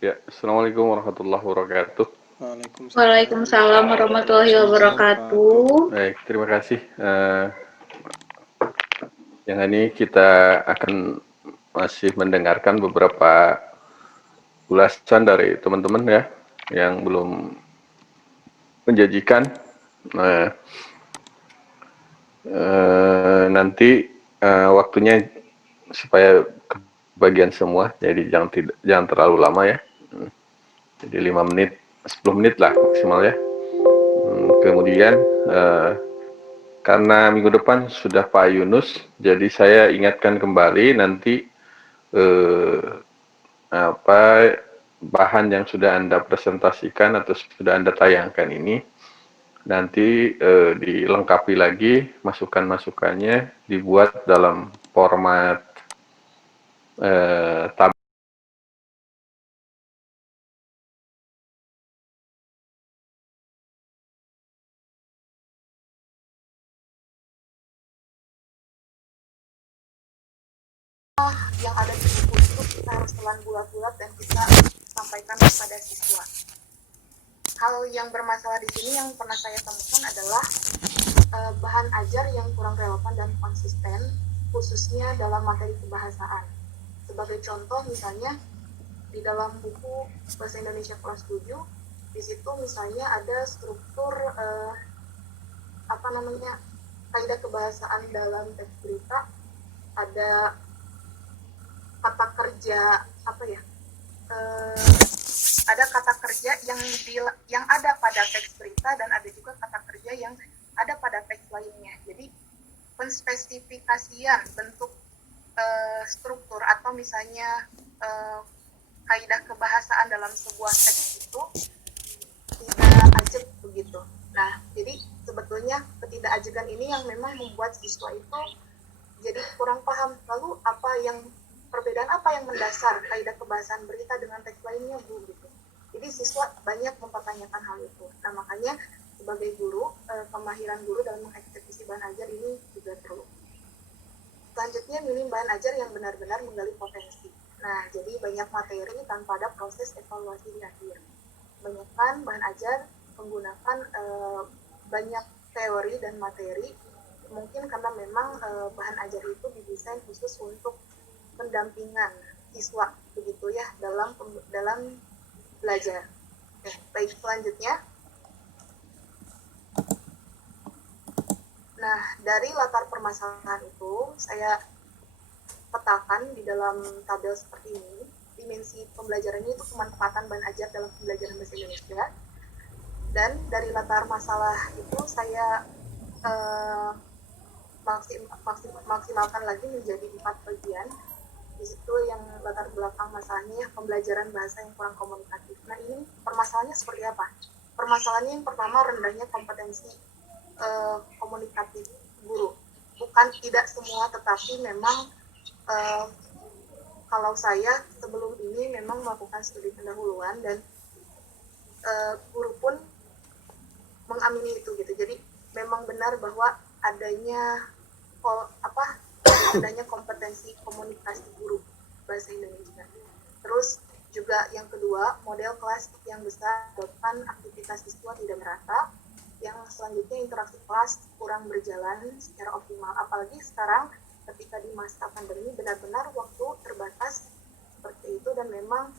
Ya, Assalamualaikum warahmatullahi wabarakatuh. Waalaikumsalam Waalaikumsalam warahmatullahi warahmatullahi wabarakatuh. wabarakatuh. Baik, terima kasih. Yang ini kita akan masih mendengarkan beberapa ulasan dari teman-teman ya, yang belum menjanjikan. Nah, nanti waktunya supaya kebagian semua, jadi jangan terlalu lama ya. Jadi 5 menit, 10 menit lah maksimal ya. Kemudian karena minggu depan sudah Pak Yunus, jadi saya ingatkan kembali nanti eh, apa bahan yang sudah Anda presentasikan atau sudah Anda tayangkan ini nanti dilengkapi lagi masukan-masukannya, dibuat dalam format tabel yang ada di buku itu kita harus telan bulat-bulat dan kita sampaikan kepada siswa. Hal yang bermasalah di sini yang pernah saya temukan adalah bahan ajar yang kurang relevan dan konsisten, khususnya dalam materi kebahasaan. Sebagai contoh misalnya di dalam buku Bahasa Indonesia kelas 7, di situ misalnya ada struktur kaidah kebahasaan dalam teks berita, ada kata kerja ada kata kerja yang ada pada teks berita dan ada juga kata kerja yang ada pada teks lainnya. Jadi penspesifikasian bentuk struktur atau misalnya kaidah kebahasaan dalam sebuah teks itu tidak ajak begitu. Nah, jadi sebetulnya ketidakajakan ini yang memang membuat siswa itu jadi kurang paham. Lalu perbedaan apa yang mendasar kaidah kebahasaan berita dengan teks lainnya, Bu? Gitu. Jadi siswa banyak mempertanyakan hal itu. Nah, makanya sebagai guru, kemahiran guru dalam mengeksekusi bahan ajar ini juga perlu. Selanjutnya, minim bahan ajar yang benar-benar menggali potensi. Nah, jadi banyak materi tanpa ada proses evaluasi di akhir. Kebanyakan bahan ajar menggunakan banyak teori dan materi, mungkin karena memang bahan ajar itu didesain khusus untuk pendampingan siswa begitu ya dalam belajar. Oke, baik, selanjutnya. Nah, dari latar permasalahan itu saya petakan di dalam tabel seperti ini. Dimensi pembelajarannya itu pemanfaatan bahan ajar dalam pembelajaran bahasa Indonesia. Dan dari latar masalah itu saya maksimalkan lagi menjadi 4 bagian. Di situ yang latar belakang masalahnya pembelajaran bahasa yang kurang komunikatif. Nah, ini permasalahannya seperti apa? Permasalahannya yang pertama, rendahnya kompetensi komunikatif guru. Bukan tidak semua, tetapi memang kalau saya sebelum ini memang melakukan studi pendahuluan dan guru pun mengamini itu gitu. Jadi memang benar bahwa adanya kompetensi komunikasi guru bahasa Indonesia. Terus juga yang kedua, model kelas yang besar menyebabkan aktivitas siswa tidak merata. Yang selanjutnya, interaksi kelas kurang berjalan secara optimal. Apalagi sekarang ketika di masa pandemi benar-benar waktu terbatas seperti itu dan memang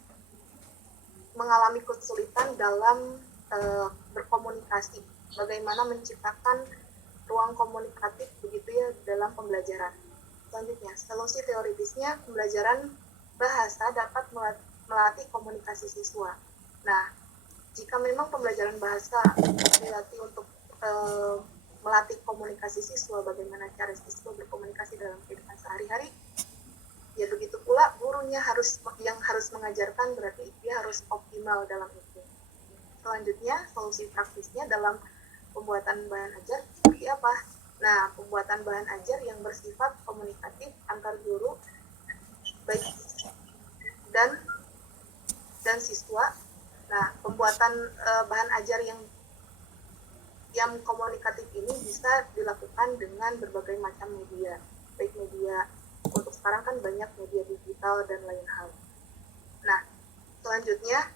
mengalami kesulitan dalam berkomunikasi. Bagaimana menciptakan ruang komunikatif begitu ya dalam pembelajaran. Selanjutnya, solusi teoritisnya, pembelajaran bahasa dapat melatih komunikasi siswa. Nah, jika memang pembelajaran bahasa dilatih untuk melatih komunikasi siswa, bagaimana cara siswa berkomunikasi dalam kehidupan sehari-hari, ya begitu pula gurunya yang harus mengajarkan, berarti dia harus optimal dalam itu. Selanjutnya, solusi praktisnya dalam pembuatan bahan ajar seperti apa? Nah, pembuatan bahan ajar yang bersifat komunikatif antar guru baik dan siswa. Nah, pembuatan bahan ajar yang komunikatif ini bisa dilakukan dengan berbagai macam media. Baik media, untuk sekarang kan banyak media digital dan lain hal. Nah, selanjutnya Selanjutnya,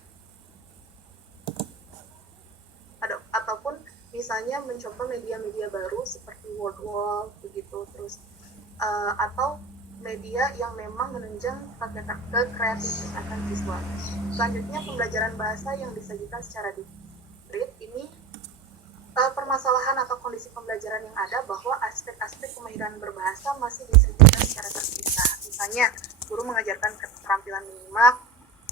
ataupun misalnya mencoba media-media baru seperti word wall begitu, terus atau media yang memang menunjang kreativitasan siswa. Selanjutnya, pembelajaran bahasa yang disajikan secara hibrid. Ini permasalahan atau kondisi pembelajaran yang ada bahwa aspek-aspek kemahiran berbahasa masih disajikan secara terpisah. Misalnya, guru mengajarkan keterampilan minimal,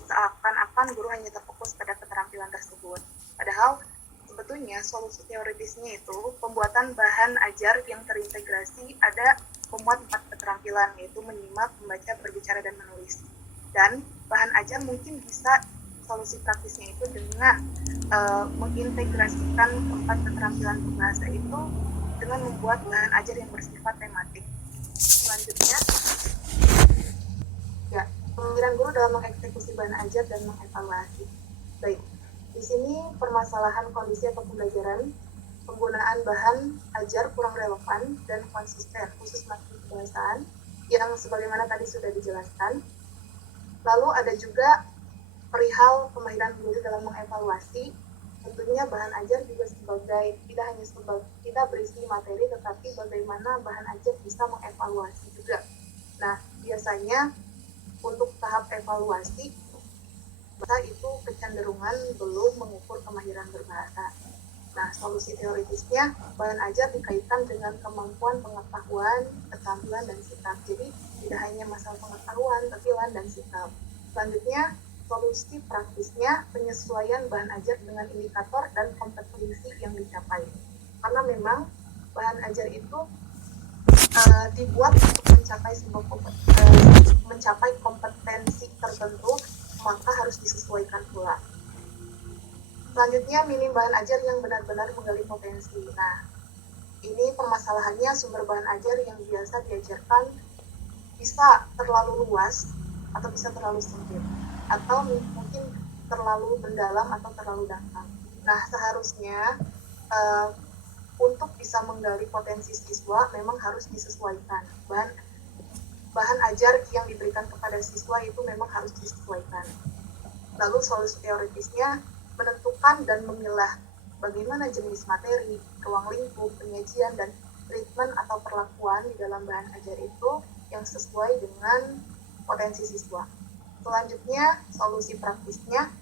seakan-akan guru hanya terfokus pada keterampilan tersebut. Padahal, sebetulnya solusi teoritisnya itu pembuatan bahan ajar yang terintegrasi ada memuat 4 keterampilan, yaitu menyimak, membaca, berbicara, dan menulis. Dan bahan ajar mungkin bisa solusi praktisnya itu dengan mengintegrasikan 4 keterampilan berbahasa itu dengan membuat bahan ajar yang bersifat tematik. Selanjutnya, ya, pemikiran guru dalam mengeksekusi bahan ajar dan mengevaluasi. Baik, di sini permasalahan kondisi atau pembelajaran penggunaan bahan ajar kurang relevan dan konsisten, khusus materi kebahasaan yang sebagaimana tadi sudah dijelaskan. Lalu ada juga perihal kemahiran guru dalam mengevaluasi. Tentunya bahan ajar juga tidak hanya tidak berisi materi, tetapi bagaimana bahan ajar bisa mengevaluasi juga. Nah, biasanya untuk tahap evaluasi, itu kecenderungan belum mengukur kemahiran berbahasa. Nah, solusi teoritisnya, bahan ajar dikaitkan dengan kemampuan pengetahuan, keterampilan, dan sikap. Jadi, tidak hanya masalah pengetahuan, tapi dan sikap. Selanjutnya, solusi praktisnya, penyesuaian bahan ajar dengan indikator dan kompetensi yang dicapai. Karena memang bahan ajar itu dibuat untuk mencapai kompetensi tertentu, maka harus disesuaikan pula. Selanjutnya, minim bahan ajar yang benar-benar menggali potensi. Nah, ini permasalahannya sumber bahan ajar yang biasa diajarkan bisa terlalu luas atau bisa terlalu sempit, atau mungkin terlalu mendalam atau terlalu dangkal. Nah, seharusnya untuk bisa menggali potensi siswa memang harus disesuaikan. Bahan ajar yang diberikan kepada siswa itu memang harus disesuaikan. Lalu solusi teoritisnya, menentukan dan memilah bagaimana jenis materi, ruang lingkup, penyajian, dan treatment atau perlakuan di dalam bahan ajar itu yang sesuai dengan potensi siswa. Selanjutnya, solusi praktisnya,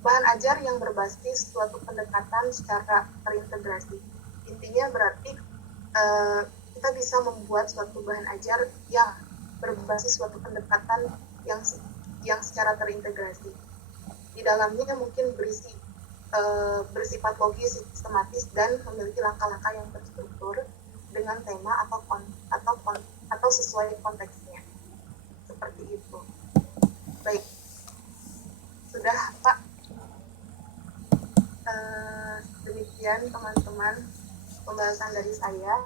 bahan ajar yang berbasis suatu pendekatan secara terintegrasi. Intinya berarti kita bisa membuat suatu bahan ajar yang berbasis suatu pendekatan yang secara terintegrasi. Di dalamnya mungkin bersifat logis, sistematis, dan memiliki langkah-langkah yang terstruktur dengan tema atau sesuai konteksnya. Seperti itu. Baik, sudah Pak. Demikian teman-teman pembahasan dari saya.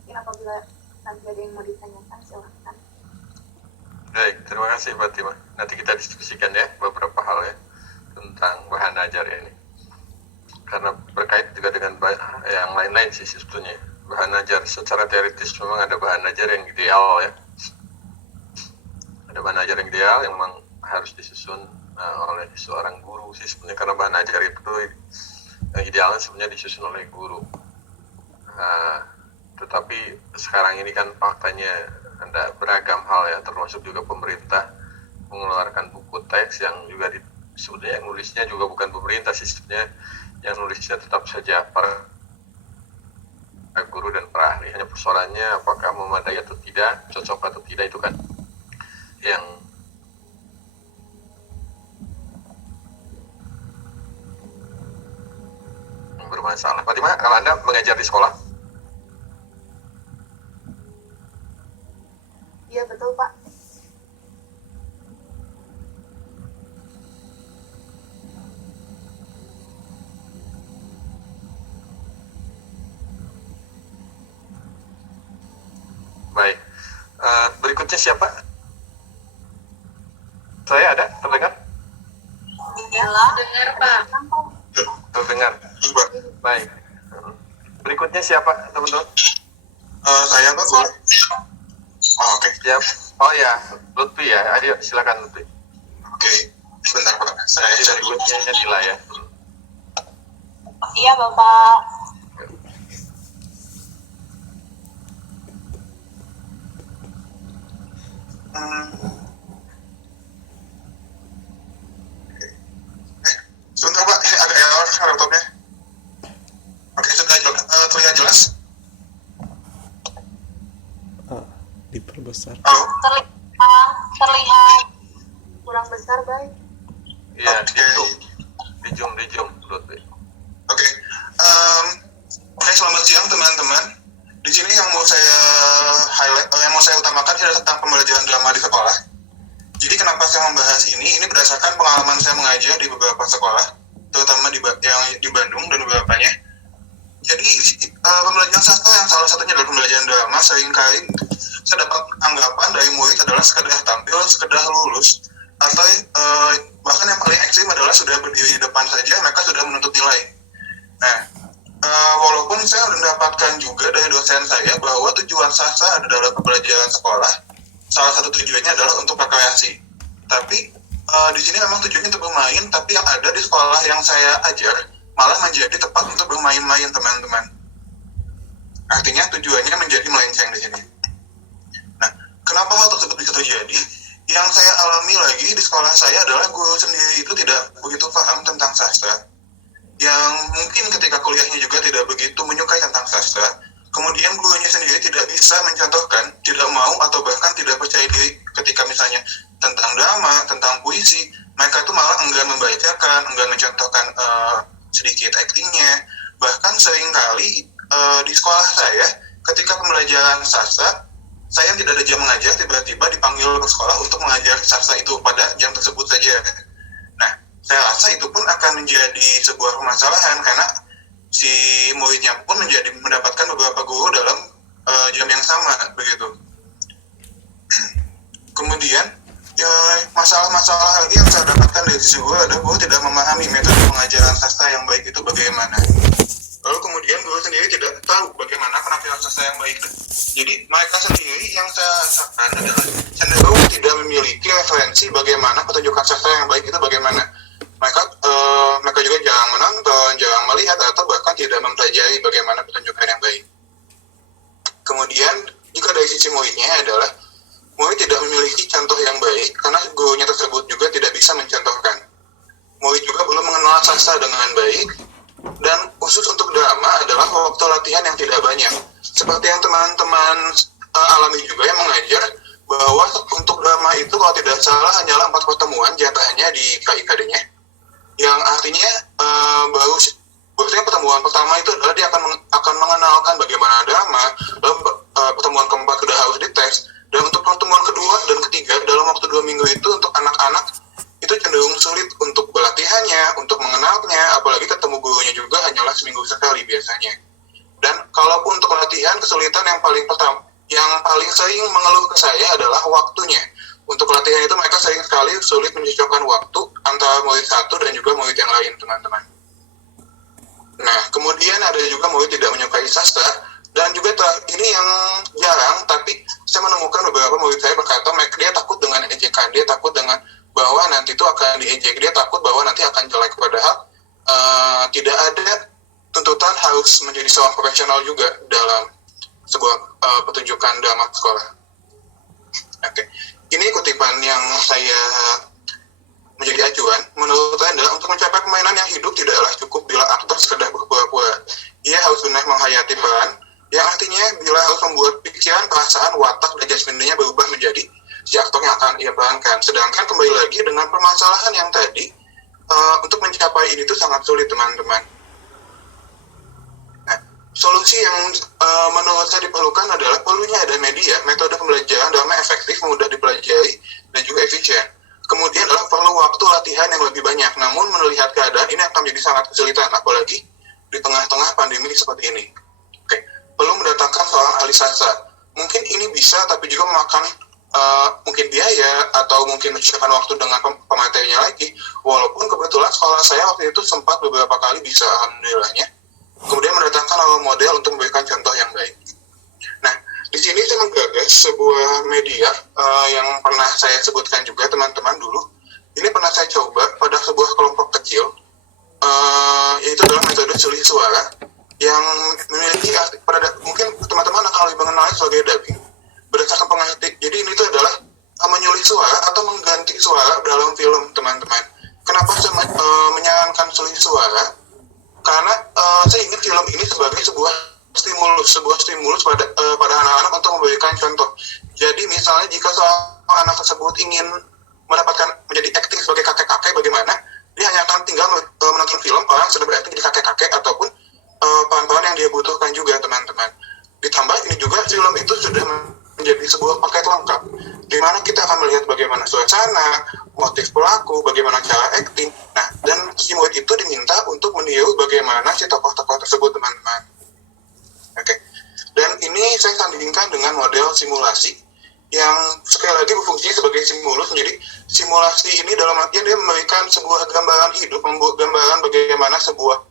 Mungkin apabila nanti ada yang mau ditanyakan, silahkan. Baik, terima kasih Fatimah. Nanti kita diskusikan ya beberapa hal ya tentang bahan ajar ini. Karena berkait juga dengan yang lain-lain sih sebetulnya. Bahan ajar secara teoritis memang ada bahan ajar yang ideal ya. Ada bahan ajar yang ideal yang memang harus disusun oleh seorang guru sih sebenarnya, karena bahan ajar itu yang idealnya sebenarnya disusun oleh guru. Tetapi sekarang ini kan faktanya ada beragam hal ya, termasuk juga pemerintah mengeluarkan buku teks yang juga sebetulnya yang nulisnya juga bukan pemerintah sih sebenarnya, yang nulisnya tetap saja para guru dan para ahli. Hanya persoalannya apakah memadai atau tidak, cocok atau tidak, itu kan yang bermasalah. Fatimah, kalau Anda mengajar di sekolah? Iya, betul Pak. Baik. Berikutnya siapa? Saya ada? Terdengar? Dengar Pak. Terdengar. Baik. Berikutnya siapa, teman-teman? Saya Pak, boleh? Oh, oke. Siap. Oh ya, Lutfi ya. Ayo silakan Lutfi. Oke, sebentar Pak. Sebutnya Dila ya. Iya, Bapak. Sebentar Pak, ini ada error laptopnya. Oke, sudah terlihat jelas? Diperbesar. Halo? Terlihat kurang besar, baik. Iya, di zoom. Oke, selamat siang teman-teman. Di sini yang mau saya highlight, yang mau saya utamakan adalah tentang pembelajaran drama di sekolah. Jadi kenapa saya membahas ini? Ini berdasarkan pengalaman saya mengajar di beberapa sekolah, terutama yang di Bandung dan beberapanya. Jadi pembelajaran sastra yang salah satunya adalah pembelajaran drama, seringkali saya dapat anggapan dari murid adalah sekedar tampil, sekedar lulus, atau bahkan yang paling ekstrim adalah sudah berdiri di depan saja mereka sudah menuntut nilai. Nah, walaupun saya mendapatkan juga dari dosen saya bahwa tujuan sastra adalah pembelajaran sekolah, salah satu tujuannya adalah untuk rekreasi. Tapi di sini memang tujuannya untuk bermain, tapi yang ada di sekolah yang saya ajar malah menjadi tempat untuk bermain-main teman-teman. Artinya tujuannya menjadi melenceng di sini. Nah, kenapa hal tersebut bisa terjadi? Yang saya alami lagi di sekolah saya adalah guru sendiri itu tidak begitu paham tentang sastra. Yang mungkin ketika kuliahnya juga tidak begitu menyukai tentang sastra. Kemudian gurunya sendiri tidak bisa mencontohkan, tidak mau atau bahkan tidak percaya diri ketika misalnya tentang drama, tentang puisi. Mereka itu malah enggan membacakan, enggan mencontohkan sedikit aktingnya. Bahkan seringkali di sekolah saya, ketika pembelajaran sastra, saya tidak ada jam mengajar, tiba-tiba dipanggil ke sekolah untuk mengajar sastra itu pada jam tersebut saja. Nah, saya rasa itu pun akan menjadi sebuah permasalahan karena si muridnya pun mendapatkan beberapa guru dalam jam yang sama, begitu. Kemudian, masalah-masalah lagi yang saya dapatkan dari sisi guru adalah guru tidak memahami metode pengajaran sastra yang baik itu bagaimana. Lalu kemudian guru sendiri tidak tahu bagaimana penampilan sastra yang baik. Jadi mereka sendiri yang saya rasakan adalah cenderung tidak memiliki referensi bagaimana pertunjukan sastra yang baik itu bagaimana. Mereka juga jarang menonton, jarang melihat, atau bahkan tidak mempelajari bagaimana pertunjukan yang baik. Kemudian juga dari sisi muridnya adalah murid tidak memiliki contoh yang baik karena gurunya tersebut juga tidak bisa mencontohkan. Murid juga belum mengenal sastra dengan baik, dan khusus untuk drama adalah waktu latihan yang tidak banyak. Seperti yang teman-teman alami juga yang mengajar, bahwa untuk drama itu kalau tidak salah hanyalah 4 pertemuan jatahnya di KIKD-nya, yang artinya bahwasanya pertemuan pertama itu adalah dia akan mengenalkan bagaimana drama, lalu pertemuan keempat sudah harus dites, dan untuk pertemuan kedua dan ketiga dalam waktu 2 minggu itu untuk anak-anak itu cenderung sulit untuk berlatihannya, untuk mengenalnya, apalagi ketemu gurunya juga hanyalah seminggu sekali biasanya. Dan kalaupun untuk latihan, kesulitan yang paling sering mengeluh ke saya adalah waktunya. Untuk latihan itu mereka sering sekali sulit mencocokkan waktu antara murid satu dan juga murid yang lain, teman-teman. Nah, kemudian ada juga murid tidak menyukai sastra, dan juga ini yang jarang, tapi saya menemukan beberapa murid saya berkata dia takut dengan ejekan, dia takut dengan bahwa nanti itu akan diejek, dia takut bahwa nanti akan jelek, padahal tidak ada tuntutan harus menjadi seorang profesional juga dalam sebuah pertunjukan drama sekolah. Oke. Ini kutipan yang saya menjadi acuan. Menurut saya adalah untuk mencapai permainan yang hidup tidaklah cukup bila aktor sekedar berpura-pura. Ia harus benar menghayati peran, yang artinya bila harus membuat pikiran, perasaan, watak, dan jasmaninya berubah menjadi si aktor yang akan ia perankan. Sedangkan kembali lagi dengan permasalahan yang tadi, untuk mencapai ini itu sangat sulit, teman-teman. Nah, solusi yang menurut saya diperlukan adalah perlunya ada media, metode pembelajaran drama efektif, mudah dipelajari, dan juga efisien. Kemudian adalah perlu waktu latihan yang lebih banyak. Namun melihat keadaan ini akan menjadi sangat kesulitan, apalagi di tengah-tengah pandemi seperti ini. Oke, perlu mendatangkan seorang ahli sastra. Mungkin ini bisa, tapi juga memakan mungkin biaya atau mungkin menciptakan waktu dengan pematerinya lagi. Walaupun kebetulan sekolah saya waktu itu sempat beberapa kali bisa, alhamdulillahnya. Kemudian mendatangkan role model untuk memberikan contoh yang baik. Nah, di sini saya menggagas sebuah media yang pernah saya sebutkan juga teman-teman dulu. Ini pernah saya coba pada sebuah kelompok kecil teman-teman. Kenapa saya menyarankan selisih suara? Karena saya ingin film ini sebagai sebuah stimulus pada anak-anak untuk memberikan contoh. Jadi misalnya jika seorang anak tersebut ingin mendapatkan menjadi acting sebagai kakek-kakek, bagaimana dia hanya akan tinggal menonton film orang sudah berakting jadi kakek-kakek ataupun peran-peran yang dia butuhkan juga, teman-teman. Ditambah ini juga film itu sudah menjadi sebuah paket lengkap, di mana kita akan melihat bagaimana suasana, motif pelaku, bagaimana cara acting. Nah, dan si murid itu diminta untuk meniru bagaimana si tokoh-tokoh tersebut, teman-teman. Oke. Dan ini saya sandingkan dengan model simulasi yang sekali lagi berfungsi sebagai stimulus. Jadi simulasi ini dalam artian dia memberikan sebuah gambaran hidup, membuat gambaran bagaimana sebuah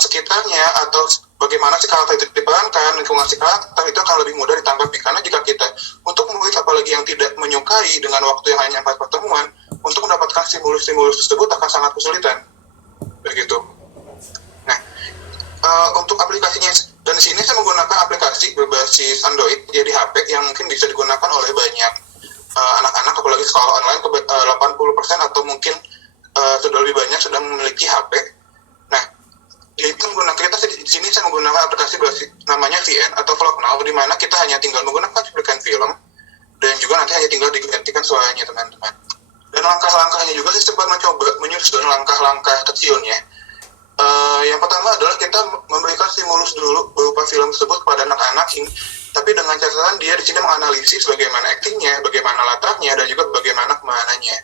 sekitarnya atau bagaimana si karakter itu diperankan, lingkungan si karakter itu akan lebih mudah ditanggapi. Karena jika kita untuk murid apalagi yang tidak menyukai dengan waktu yang hanya 4 pertemuan, untuk mendapatkan stimulus-stimulus tersebut akan sangat kesulitan, begitu. Nah, untuk aplikasinya, dan di sini saya menggunakan aplikasi berbasis Android, jadi HP yang mungkin bisa digunakan oleh banyak anak-anak, apalagi sekolah online 80% atau mungkin sudah lebih banyak sudah memiliki HP. Itu kita di sini saya menggunakan aplikasi namanya VN atau Vlog Now, di mana kita hanya tinggal menggunakan cuplikan film dan juga nanti hanya tinggal digantikan suaranya, teman-teman. Dan langkah-langkahnya juga saya sempat mencoba menyusun langkah-langkah kecilnya. Yang pertama adalah kita memberikan stimulus dulu berupa film tersebut kepada anak-anak ini, tapi dengan catatan dia di sini menganalisis bagaimana aktingnya, bagaimana latarnya, dan juga bagaimana kemananya.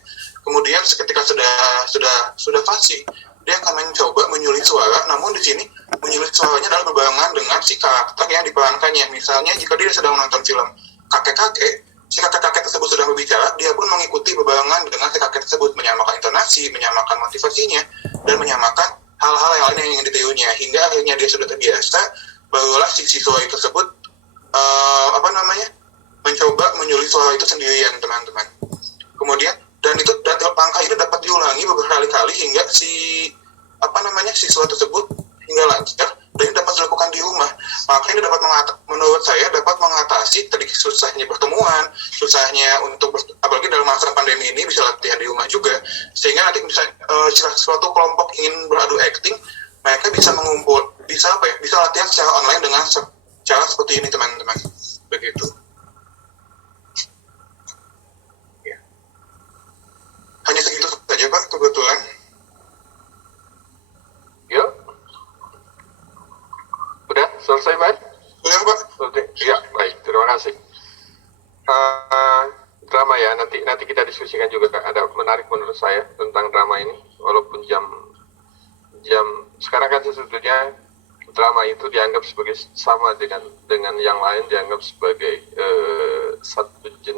Kemudian ketika sudah fasih, dia akan mencoba menyulit suara, namun di sini menyulit suaranya adalah berbarengan dengan si karakter yang diperankannya. Misalnya jika dia sedang menonton film kakek-kakek, si kakek-kakek tersebut sedang berbicara, dia pun mengikuti berbarengan dengan si kakek tersebut, menyamakan intonasi, menyamakan motivasinya, dan menyamakan hal-hal yang lain yang ingin ditirunya, hingga akhirnya dia sudah terbiasa, barulah si siswa itu tersebut mencoba menyulit suara itu sendirian, teman-teman. Kemudian dan langkah ini dapat diulangi beberapa kali hingga siswa tersebut hingga lancar, dan ini dapat dilakukan di rumah. Maka ini menurut saya dapat mengatasi tadi susahnya pertemuan, susahnya untuk apalagi dalam masa pandemi ini bisa latihan di rumah juga, sehingga nanti bisa suatu kelompok ingin beradu acting, mereka bisa bisa latihan secara online dengan cara seperti ini, teman-teman. Begitu. Hanya segitu saja, Pak, kebetulan. Yuk. Udah selesai, Pak? Sudah, Pak. Ya, baik. Terima kasih. Drama ya, nanti kita diskusikan juga. Ada menarik menurut saya tentang drama ini. Walaupun jam sekarang kan sebetulnya drama itu dianggap sebagai sama dengan yang lain, dianggap sebagai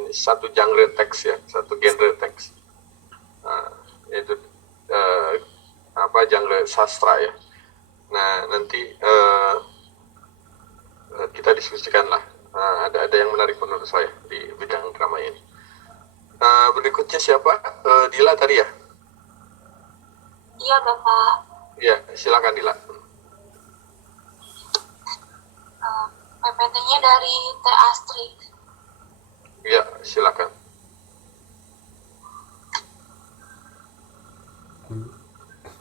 satu genre teks ya, satu genre teks. Itu genre sastra ya. Nah, nanti kita diskusikan lah. Ada yang menarik menurut saya di bidang drama ini. Berikutnya siapa? Dila tadi ya? Iya, Bapak. Iya, silakan Dila. PPT-nya dari Teh Astri. Iya, silakan.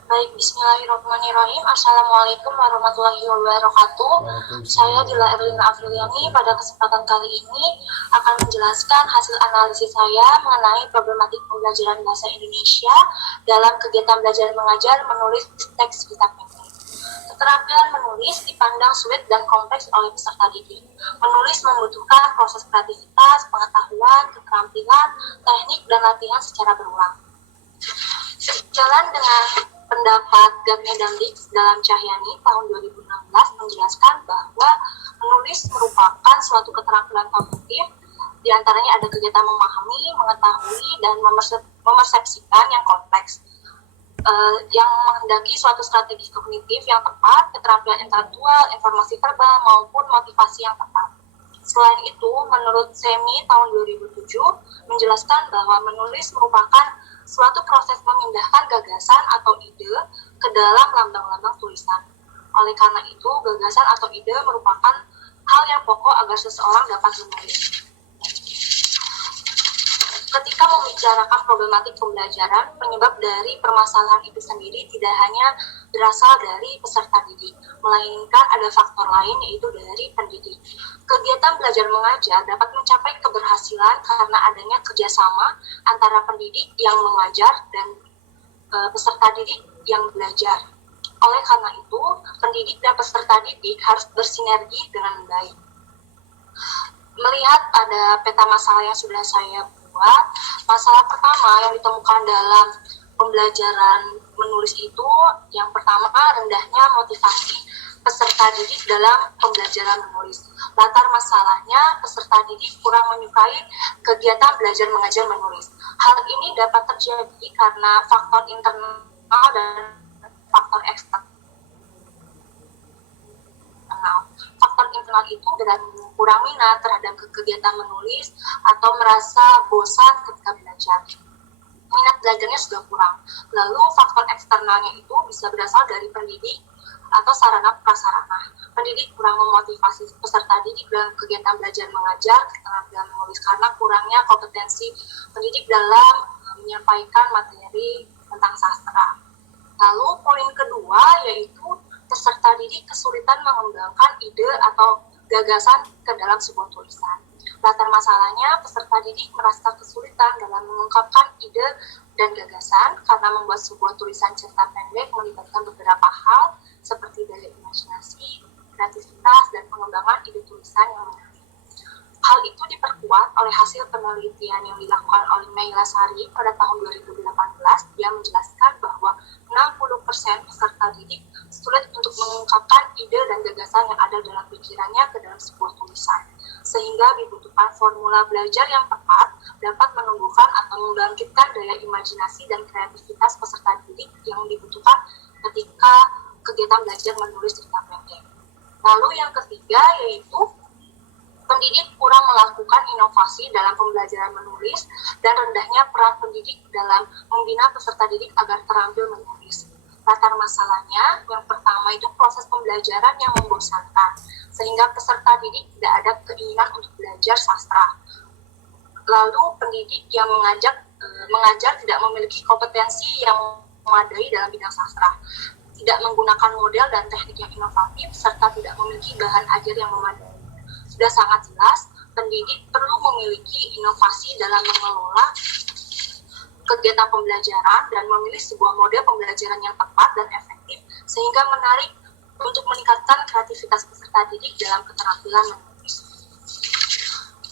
Baik, bismillahirrahmanirrahim. Assalamualaikum warahmatullahi wabarakatuh. Saya Dila Erlina Afriliani. Pada kesempatan kali ini akan menjelaskan hasil analisis saya mengenai problematik pembelajaran bahasa Indonesia dalam kegiatan belajar mengajar menulis teks kitab ini. Keterampilan menulis dipandang sulit dan kompleks oleh peserta didik. Menulis membutuhkan proses kreativitas, pengetahuan, keterampilan, teknik, dan latihan secara berulang. Sejalan dengan pendapat Gatne dan Dix dalam Cahyani tahun 2016 menjelaskan bahwa menulis merupakan suatu keterampilan kognitif, diantaranya ada kegiatan memahami, mengetahui, dan memersepsikan yang kompleks, yang menghendaki suatu strategi kognitif yang tepat, keterampilan intelektual, informasi verbal, maupun motivasi yang tepat. Selain itu, menurut Semi tahun 2007 menjelaskan bahwa menulis merupakan suatu proses memindahkan gagasan atau ide ke dalam lambang-lambang tulisan. Oleh karena itu, gagasan atau ide merupakan hal yang pokok agar seseorang dapat menulis. Ketika membicarakan problematik pembelajaran, penyebab dari permasalahan itu sendiri tidak hanya berasal dari peserta didik, melainkan ada faktor lain yaitu dari pendidik. Kegiatan belajar mengajar dapat mencapai keberhasilan karena adanya kerjasama antara pendidik yang mengajar dan peserta didik yang belajar. Oleh karena itu, pendidik dan peserta didik harus bersinergi dengan baik. Melihat ada peta masalah yang sudah saya buat, masalah pertama yang ditemukan dalam pembelajaran menulis itu, yang pertama rendahnya motivasi peserta didik dalam pembelajaran menulis. Latar masalahnya, peserta didik kurang menyukai kegiatan belajar mengajar menulis. Hal ini dapat terjadi karena faktor internal dan faktor eksternal. Faktor internal itu dengan kurang minat terhadap kegiatan menulis atau merasa bosan ketika belajar. Minat belajarnya sudah kurang. Lalu faktor eksternalnya itu bisa berasal dari pendidik atau sarana prasarana. Pendidik kurang memotivasi peserta didik dalam kegiatan belajar mengajar, keterampilan menulis karena kurangnya kompetensi pendidik dalam menyampaikan materi tentang sastra. Lalu poin kedua yaitu peserta didik kesulitan mengembangkan ide atau gagasan ke dalam sebuah tulisan. Latar masalahnya, peserta didik merasa kesulitan dalam mengungkapkan ide dan gagasan karena membuat sebuah tulisan cerita pendek melibatkan beberapa hal seperti daya imajinasi, kreativitas, dan pengembangan ide tulisan yang menarik. Hal itu diperkuat oleh hasil penelitian yang dilakukan oleh Meila Sari pada tahun 2018. Dia menjelaskan bahwa 60% peserta didik sulit untuk mengungkapkan ide dan gagasan yang ada dalam pikirannya ke dalam sebuah tulisan. Sehingga dibutuhkan formula belajar yang tepat dapat menumbuhkan atau membangkitkan daya imajinasi dan kreativitas peserta didik yang dibutuhkan ketika kegiatan belajar menulis cerita pendek. Lalu yang ketiga yaitu pendidik kurang melakukan inovasi dalam pembelajaran menulis dan rendahnya peran pendidik dalam membina peserta didik agar terampil menulis. Latar masalahnya, yang pertama itu proses pembelajaran yang membosankan, sehingga peserta didik tidak ada keinginan untuk belajar sastra. Lalu pendidik yang mengajar tidak memiliki kompetensi yang memadai dalam bidang sastra, tidak menggunakan model dan teknik yang inovatif, serta tidak memiliki bahan ajar yang memadai. Sudah sangat jelas, pendidik perlu memiliki inovasi dalam mengelola kegiatan pembelajaran dan memilih sebuah model pembelajaran yang tepat dan efektif sehingga menarik untuk meningkatkan kreativitas peserta didik dalam keterampilan menulis.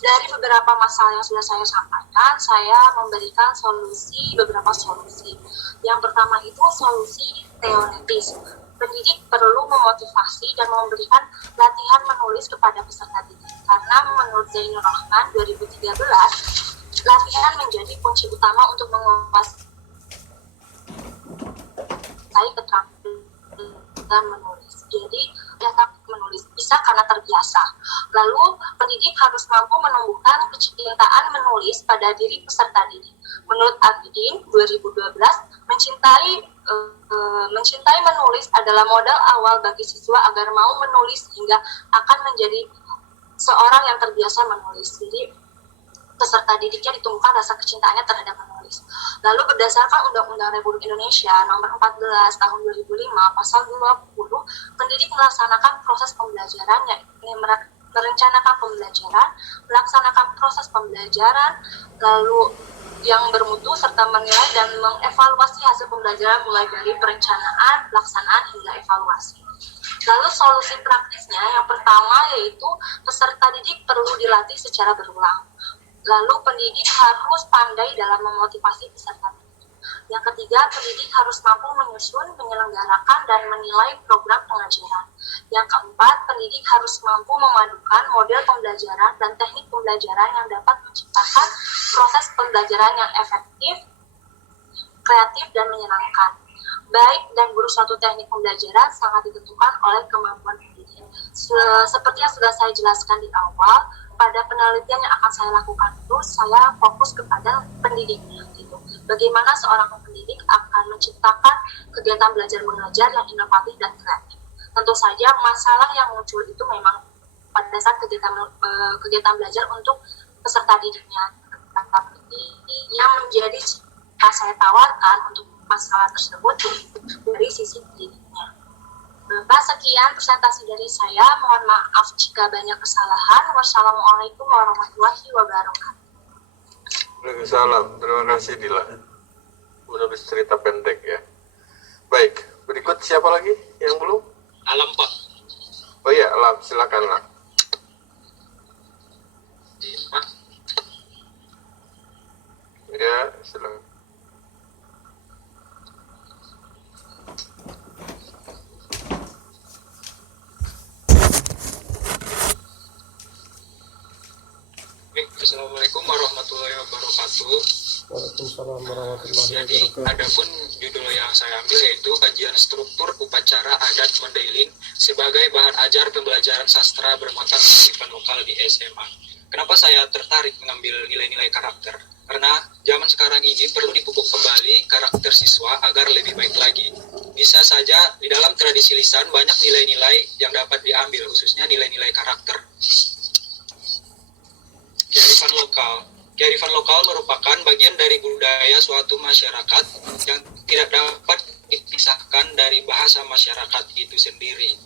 Dari beberapa masalah yang sudah saya sampaikan, saya memberikan beberapa solusi. Yang pertama itu solusi teoretis. Pendidik perlu memotivasi dan memberikan latihan menulis kepada peserta didik. Karena menurut Zainur Rahman 2013, latihan menjadi kunci utama untuk menguasai keterampilan menulis. Jadi, dapat menulis bisa karena terbiasa. Lalu, pendidik harus mampu menumbuhkan kecintaan menulis pada diri peserta didik. Menurut Abidin 2012, mencintai menulis adalah modal awal bagi siswa agar mau menulis hingga akan menjadi seorang yang terbiasa menulis. Jadi peserta didiknya ditumbuhkan rasa kecintaannya terhadap menulis. Lalu berdasarkan Undang-Undang Republik Indonesia Nomor 14 Tahun 2005 Pasal 20, pendidik melaksanakan proses pembelajaran yakni merencanakan pembelajaran, melaksanakan proses pembelajaran, lalu yang bermutu serta menilai dan mengevaluasi hasil pembelajaran mulai dari perencanaan, pelaksanaan hingga evaluasi. Lalu solusi praktisnya yang pertama yaitu peserta didik perlu dilatih secara berulang. Lalu pendidik harus pandai dalam memotivasi peserta didik. Yang ketiga, pendidik harus mampu menyusun, menyelenggarakan, dan menilai program pengajaran. Yang keempat, pendidik harus mampu memadukan model pembelajaran dan teknik pembelajaran yang dapat menciptakan proses pembelajaran yang efektif, kreatif, dan menyenangkan. Baik dan buruk suatu teknik pembelajaran sangat ditentukan oleh kemampuan pendidik. Seperti yang sudah saya jelaskan di awal, pada penelitian yang akan saya lakukan itu, saya fokus kepada pendidiknya. Bagaimana seorang pendidik akan menciptakan kegiatan belajar mengajar yang inovatif dan kreatif. Tentu saja masalah yang muncul itu memang pada saat kegiatan belajar untuk peserta didiknya. Tapi yang menjadi saya tawarkan untuk masalah tersebut dari sisi kliniknya. Bapak, sekian presentasi dari saya. Mohon maaf jika banyak kesalahan. Wassalamualaikum warahmatullahi wabarakatuh. Waalaikumsalam. Terima kasih Dila. Udah bisa cerita pendek ya. Baik, berikut siapa lagi yang belum? Alam, Pak. Oh iya, Alam, silakan Alam. Pak. Ya, silakan. Assalamualaikum warahmatullahi wabarakatuh. Waalaikumsalam warahmatullahi Jadi, wabarakatuh. adapun judul yang saya ambil yaitu kajian struktur upacara adat Mandailing sebagai bahan ajar pembelajaran sastra bermuatan kearifan lokal di SMA. Kenapa saya tertarik mengambil nilai-nilai karakter? Karena zaman sekarang ini perlu dipupuk kembali karakter siswa agar lebih baik lagi. Bisa saja di dalam tradisi lisan banyak nilai-nilai yang dapat diambil, khususnya nilai-nilai karakter. Kearifan lokal. Kearifan lokal merupakan bagian dari budaya suatu masyarakat yang tidak dapat dipisahkan dari bahasa masyarakat itu sendiri.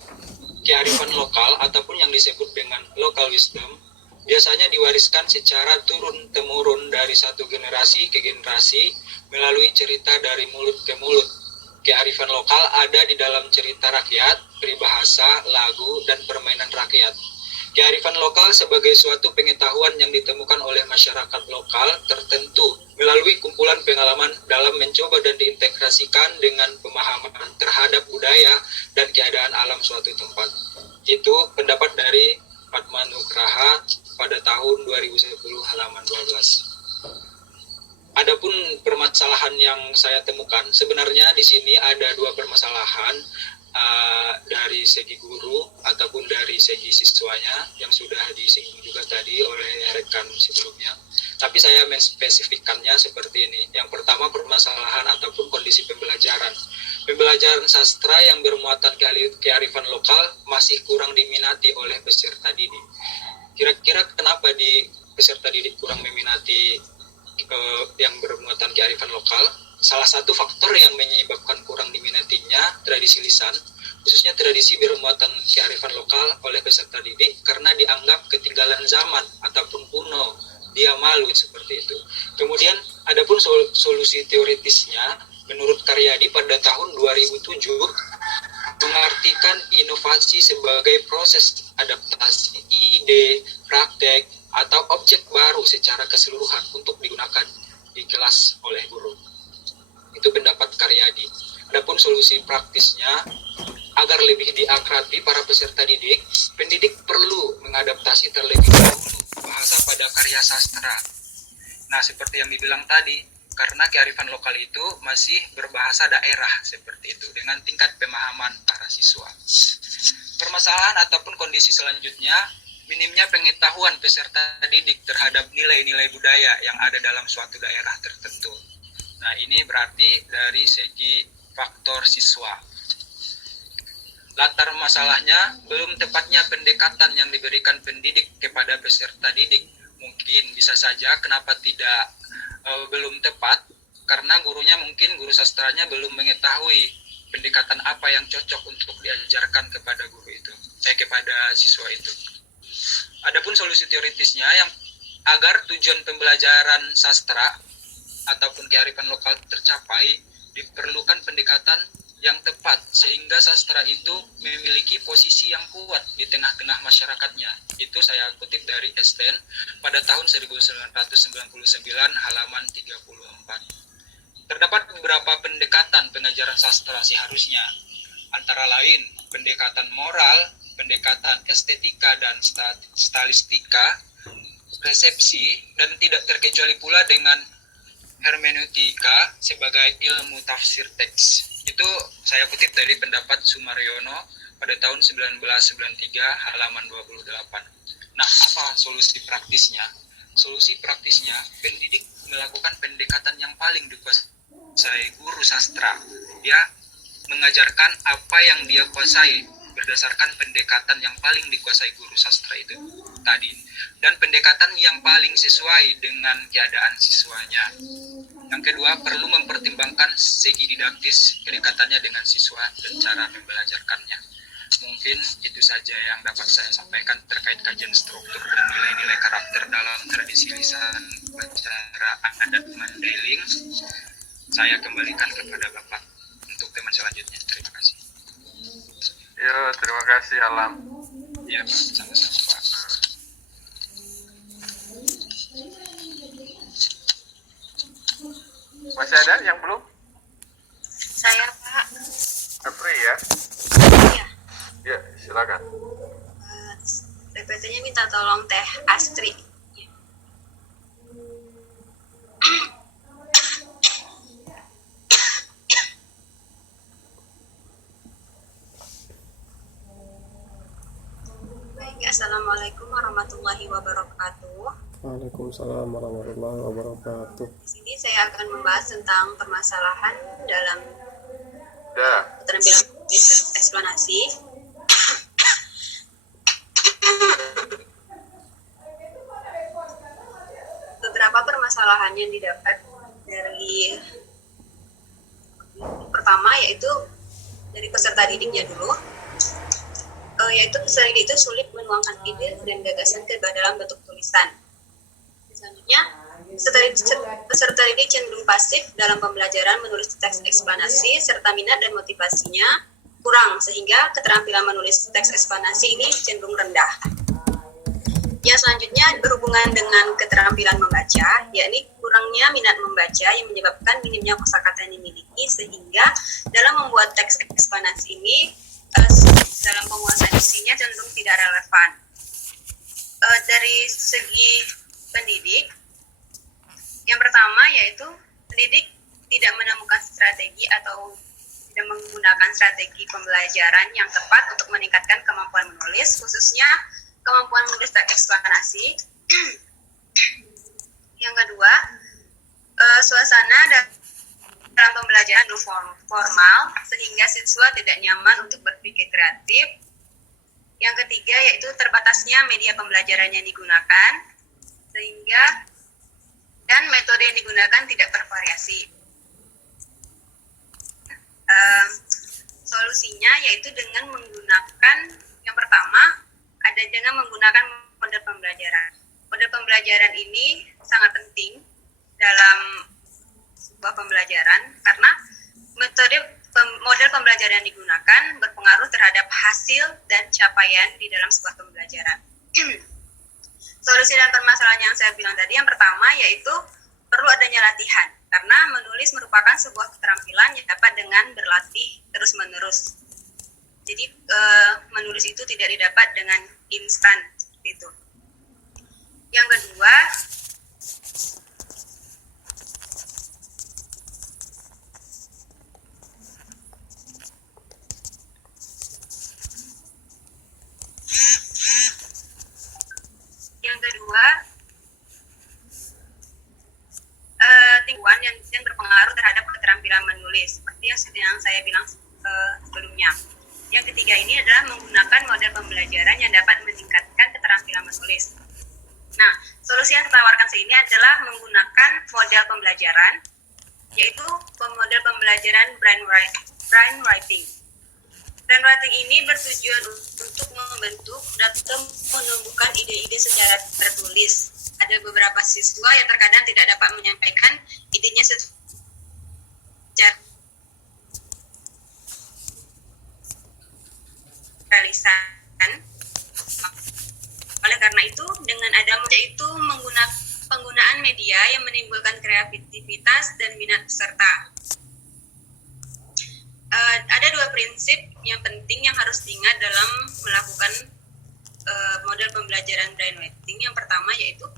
Kearifan lokal ataupun yang disebut dengan local wisdom biasanya diwariskan secara turun-temurun dari satu generasi ke generasi melalui cerita dari mulut ke mulut. Kearifan lokal ada di dalam cerita rakyat, peribahasa, lagu, dan permainan rakyat. Kearifan lokal sebagai suatu pengetahuan yang ditemukan oleh masyarakat lokal tertentu melalui kumpulan pengalaman dalam mencoba dan diintegrasikan dengan pemahaman terhadap budaya dan keadaan alam suatu tempat. Itu pendapat dari Padma Nugraha pada tahun 2010 halaman 12. Adapun permasalahan yang saya temukan, sebenarnya di sini ada dua permasalahan. Dari segi guru ataupun dari segi siswanya yang sudah disinggung juga tadi oleh rekan sebelumnya. Tapi saya menspesifikkannya seperti ini. Yang pertama, permasalahan ataupun kondisi pembelajaran. Pembelajaran sastra yang bermuatan kearifan lokal masih kurang diminati oleh peserta didik. Kira-kira kenapa di peserta didik kurang meminati yang bermuatan kearifan lokal? Salah satu faktor yang menyebabkan kurang diminatinya tradisi lisan, khususnya tradisi bermuatan kearifan lokal oleh peserta didik karena dianggap ketinggalan zaman ataupun kuno, dia malu seperti itu. Kemudian adapun solusi teoritisnya, menurut Karyadi pada tahun 2007 mengartikan inovasi sebagai proses adaptasi ide, praktek, atau objek baru secara keseluruhan untuk digunakan di kelas oleh guru. Itu pendapat Karyadi. Adapun solusi praktisnya, agar lebih diakrabi para peserta didik, pendidik perlu mengadaptasi terlebih dahulu bahasa pada karya sastra. Nah, seperti yang dibilang tadi, karena kearifan lokal itu masih berbahasa daerah seperti itu dengan tingkat pemahaman para siswa. Permasalahan ataupun kondisi selanjutnya, minimnya pengetahuan peserta didik terhadap nilai-nilai budaya yang ada dalam suatu daerah tertentu. Nah, ini berarti dari segi faktor siswa. Latar masalahnya, belum tepatnya pendekatan yang diberikan pendidik kepada peserta didik. Mungkin bisa saja kenapa belum tepat, karena gurunya mungkin guru sastranya belum mengetahui pendekatan apa yang cocok untuk diajarkan kepada guru itu, kepada siswa itu. Adapun solusi teoritisnya, yang agar tujuan pembelajaran sastra ataupun kearifan lokal tercapai, diperlukan pendekatan yang tepat sehingga sastra itu memiliki posisi yang kuat di tengah-tengah masyarakatnya. Itu saya kutip dari Esten pada tahun 1999 halaman 34. Terdapat beberapa pendekatan pengajaran sastra seharusnya, antara lain pendekatan moral, pendekatan estetika dan stylistika, resepsi, dan tidak terkecuali pula dengan hermeneutika sebagai ilmu tafsir teks. Itu saya kutip dari pendapat Sumaryono pada tahun 1993 halaman 28. Nah, apa solusi praktisnya? Solusi praktisnya, pendidik melakukan pendekatan yang paling dikuasai guru sastra. Dia mengajarkan apa yang dia kuasai berdasarkan pendekatan yang paling dikuasai guru sastra itu tadi, dan pendekatan yang paling sesuai dengan keadaan siswanya. Yang kedua, perlu mempertimbangkan segi didaktis kedekatannya dengan siswa dan cara membelajarkannya. Mungkin itu saja yang dapat saya sampaikan terkait kajian struktur dan nilai-nilai karakter dalam tradisi lisan acara adat Mandailing. Saya kembalikan kepada Bapak untuk teman selanjutnya. Terima kasih. Ya, terima kasih Alam. Ya, Pak. Sama-sama, Pak. Masih ada yang belum? Saya, Pak. Apri ya? Iya. Ya, silakan. PPT-nya minta tolong Teh Astri. Baik, Assalamualaikum warahmatullahi wabarakatuh. Waalaikumsalam warahmatullahi wabarakatuh. Di sini saya akan membahas tentang permasalahan dalam Dah. keterampilan eksplanasi. Beberapa permasalahan yang didapat dari pertama yaitu dari peserta didiknya dulu, yaitu peserta didik itu sulit menuangkan ide dan gagasan ke dalam bentuk tulisan. Selanjutnya, peserta didik cenderung pasif dalam pembelajaran menulis teks eksplanasi serta minat dan motivasinya kurang sehingga keterampilan menulis teks eksplanasi ini cenderung rendah. Yang selanjutnya berhubungan dengan keterampilan membaca, yakni kurangnya minat membaca yang menyebabkan minimnya kosakata yang dimiliki sehingga dalam membuat teks eksplanasi ini dalam penguasaan isinya cenderung tidak relevan. Dari segi pendidik, yang pertama yaitu pendidik tidak menemukan strategi atau tidak menggunakan strategi pembelajaran yang tepat untuk meningkatkan kemampuan menulis, khususnya kemampuan menulis teks eksplanasi. Yang kedua, suasana dalam pembelajaran belum formal sehingga siswa tidak nyaman untuk berpikir kreatif. Yang ketiga yaitu terbatasnya media pembelajaran yang digunakan sehingga dan metode yang digunakan tidak bervariasi. Solusinya yaitu dengan menggunakan yang pertama ada dengan menggunakan model pembelajaran. Model pembelajaran ini sangat penting dalam sebuah pembelajaran karena model pembelajaran yang digunakan berpengaruh terhadap hasil dan capaian di dalam sebuah pembelajaran. Solusi dan permasalahan yang saya bilang tadi yang pertama yaitu perlu adanya latihan karena menulis merupakan sebuah keterampilan yang dapat dengan berlatih terus-menerus. Jadi menulis itu tidak didapat dengan instan seperti itu. Yang kedua, tingguan yang berpengaruh terhadap keterampilan menulis seperti yang saya bilang sebelumnya. Yang ketiga ini adalah menggunakan model pembelajaran yang dapat meningkatkan keterampilan menulis. Nah, solusi yang ditawarkan sini adalah menggunakan model pembelajaran, yaitu model pembelajaran brain writing. Brain writing ini bertujuan untuk membentuk dan menumbuhkan ide-ide secara tertulis. Ada beberapa siswa yang terkadang tidak dapat menyampaikan idenya secara lisan. Oleh karena itu, dengan adanya itu penggunaan media yang menimbulkan kreativitas dan minat peserta. Ada dua prinsip yang penting yang harus diingat dalam melakukan model pembelajaran brain writing. Yang pertama yaitu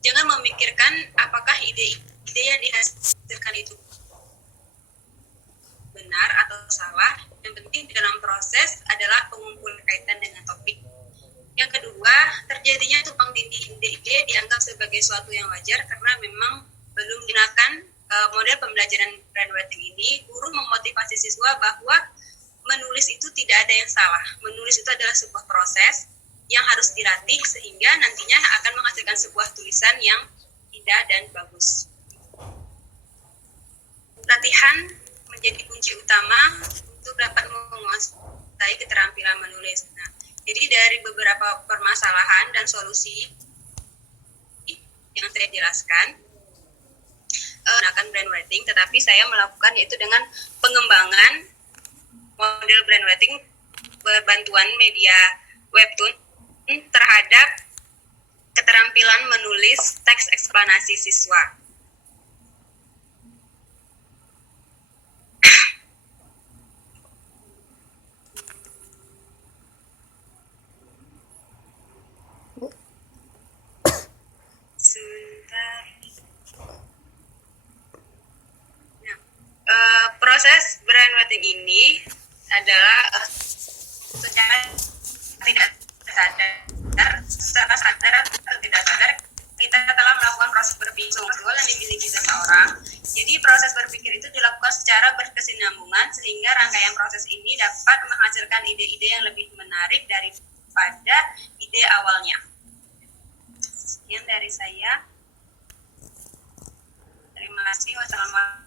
jangan memikirkan apakah ide yang dihasilkan itu benar atau salah. Yang penting dalam proses adalah pengumpulan kaitan dengan topik. Yang kedua, terjadinya tumpang tindih ide dianggap sebagai suatu yang wajar karena memang belum menggunakan model pembelajaran brain writing ini. Guru memotivasi siswa bahwa menulis itu tidak ada yang salah. Menulis itu adalah sebuah proses yang harus dilatih sehingga nantinya akan menghasilkan sebuah tulisan yang indah dan bagus. Latihan menjadi kunci utama untuk dapat menguasai keterampilan menulis. Nah, jadi dari beberapa permasalahan dan solusi yang saya jelaskan, menggunakan brainwriting, tetapi saya melakukan yaitu dengan pengembangan model brainwriting berbantuan media webtoon terhadap keterampilan menulis teks eksplanasi siswa. Sebentar. Nah, proses brainwriting ini adalah secara tidak sadar atau tidak sadar kita telah melakukan proses berpikir yang dimiliki seseorang. Jadi proses berpikir itu dilakukan secara berkesinambungan sehingga rangkaian proses ini dapat menghasilkan ide-ide yang lebih menarik daripada ide awalnya. Sekian dari saya. Terima kasih. Wassalamualaikum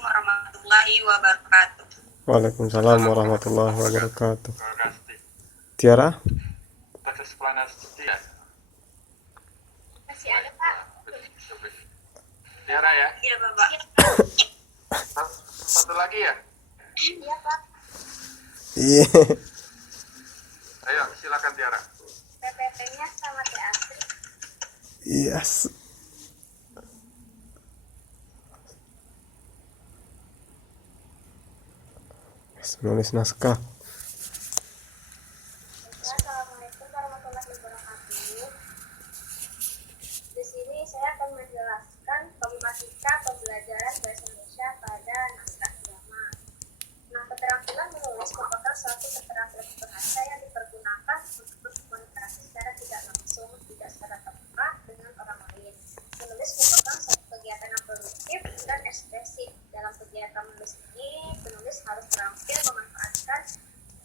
warahmatullahi wabarakatuh. Waalaikumsalam warahmatullahi wabarakatuh. Terima kasih. Tiara? Teks eksplanasi ya? Masih ada, Pak. Tiara ya? Iya, Bapak. Satu lagi ya? Iya, Pak. Iya. Ayo, silakan Tiara. PPT-nya sama Teh Astri. Yes. Menulis naskah. Assalamualaikum warahmatullahi wabarakatuh. Di sini saya akan menjelaskan problematika pembelajaran bahasa Indonesia pada naskah drama. Nah, keterampilan menulis merupakan suatu keterampilan bahasa yang dipergunakan untuk berkomunikasi secara tidak langsung, tidak secara terbuka dengan orang lain. Menulis merupakan suatu kegiatan yang produktif dan ekspresif. Dalam kegiatan menulis ini, penulis harus terampil memanfaatkan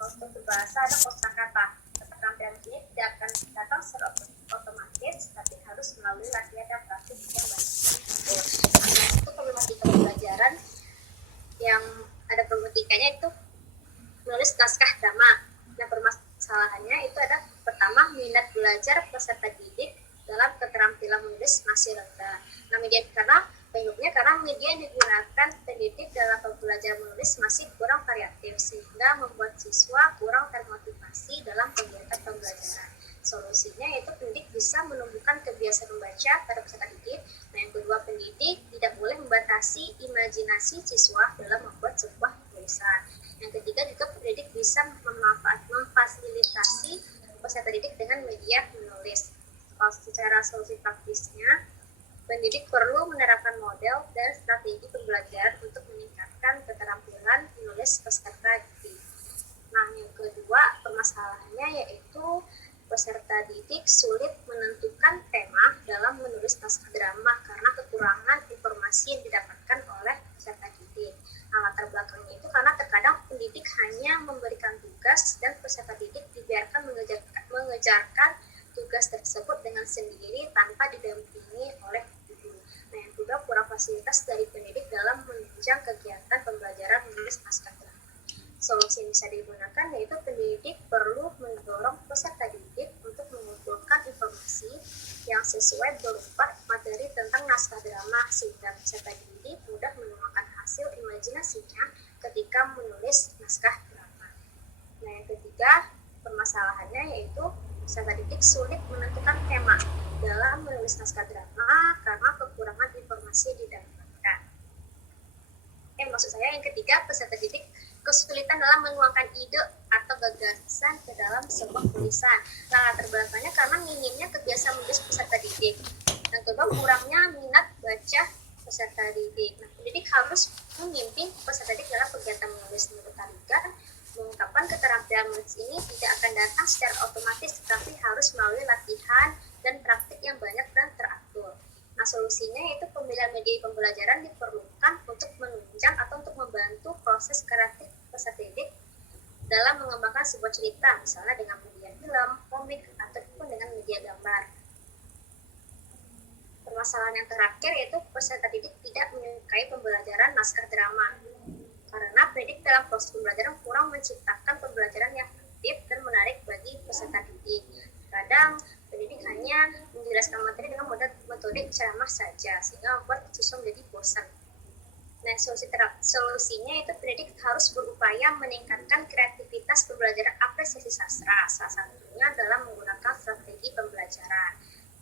struktur bahasa dan kosakata. Keterampilan ini tidak akan datang secara otomatis, tapi harus melalui latihan dan praktik yang baik. Itu problematika pembelajaran yang ada problematikanya itu menulis naskah drama. Nah, permasalahannya itu ada pertama minat belajar peserta didik dalam keterampilan menulis masih rendah. Nah, karena media yang digunakan pendidik dalam pembelajaran menulis masih kurang variatif sehingga membuat siswa kurang termotivasi dalam kegiatan pembelajaran. Solusinya yaitu pendidik bisa menumbuhkan kebiasaan membaca pada peserta didik. Nah, yang kedua, pendidik tidak boleh membatasi imajinasi siswa dalam membuat sebuah tulisan. Yang ketiga, juga pendidik bisa memfasilitasi peserta didik dengan media menulis. Secara solusi praktisnya, pendidik perlu menerapkan model dan strategi pembelajaran untuk meningkatkan keterampilan menulis peserta didik. Nah, yang kedua, permasalahannya yaitu peserta didik sulit menentukan tema dalam menulis naskah drama karena kekurangan informasi yang didapatkan oleh peserta didik. Nah, latar belakangnya itu karena terkadang pendidik hanya memberikan tugas dan peserta didik dibiarkan mengejarkan tugas tersebut dengan sendiri tanpa didampingi oleh guru. Nah, yang kedua, kurang fasilitas dari pendidik dalam menunjang kegiatan pembelajaran menulis naskah drama. Solusi yang bisa digunakan yaitu pendidik perlu mendorong peserta didik untuk mengumpulkan informasi yang sesuai berupa materi tentang naskah drama sehingga peserta didik mudah menemukan hasil imajinasinya ketika menulis naskah drama. Nah, yang ketiga, permasalahannya yaitu peserta didik sulit menentukan tema dalam menulis naskah drama karena kekurangan informasi yang didapatkan. Maksud saya yang ketiga, peserta didik kesulitan dalam menuangkan ide atau gagasan ke dalam sebuah tulisan. Nah, latar belakangnya karena minimnya kebiasaan menulis peserta didik. Yang kedua, kurangnya minat baca peserta didik. Nah, pendidik harus memimpin peserta didik dalam kegiatan menulis. Menurut Tarigan, mengungkapkan keterampilan menulis ini tidak akan datang secara otomatis, tapi harus melalui latihan dan praktik yang banyak dan teratur. Nah, solusinya yaitu pemilihan media pembelajaran diperlukan untuk menunjang atau untuk membantu proses kreatif peserta didik dalam mengembangkan sebuah cerita, misalnya dengan media film, komik, ataupun dengan media gambar. Permasalahan yang terakhir yaitu peserta didik tidak menyukai pembelajaran naskah drama, karena pendidik dalam proses pembelajaran kurang menciptakan pembelajaran yang aktif dan menarik bagi peserta didik. Kadang pendidik hanya menjelaskan materi dengan metode ceramah saja, sehingga membuat siswa menjadi bosan. Nah, solusinya itu pendidik harus berupaya meningkatkan kreativitas pembelajaran apresiasi sastra, salah satunya dalam menggunakan strategi pembelajaran.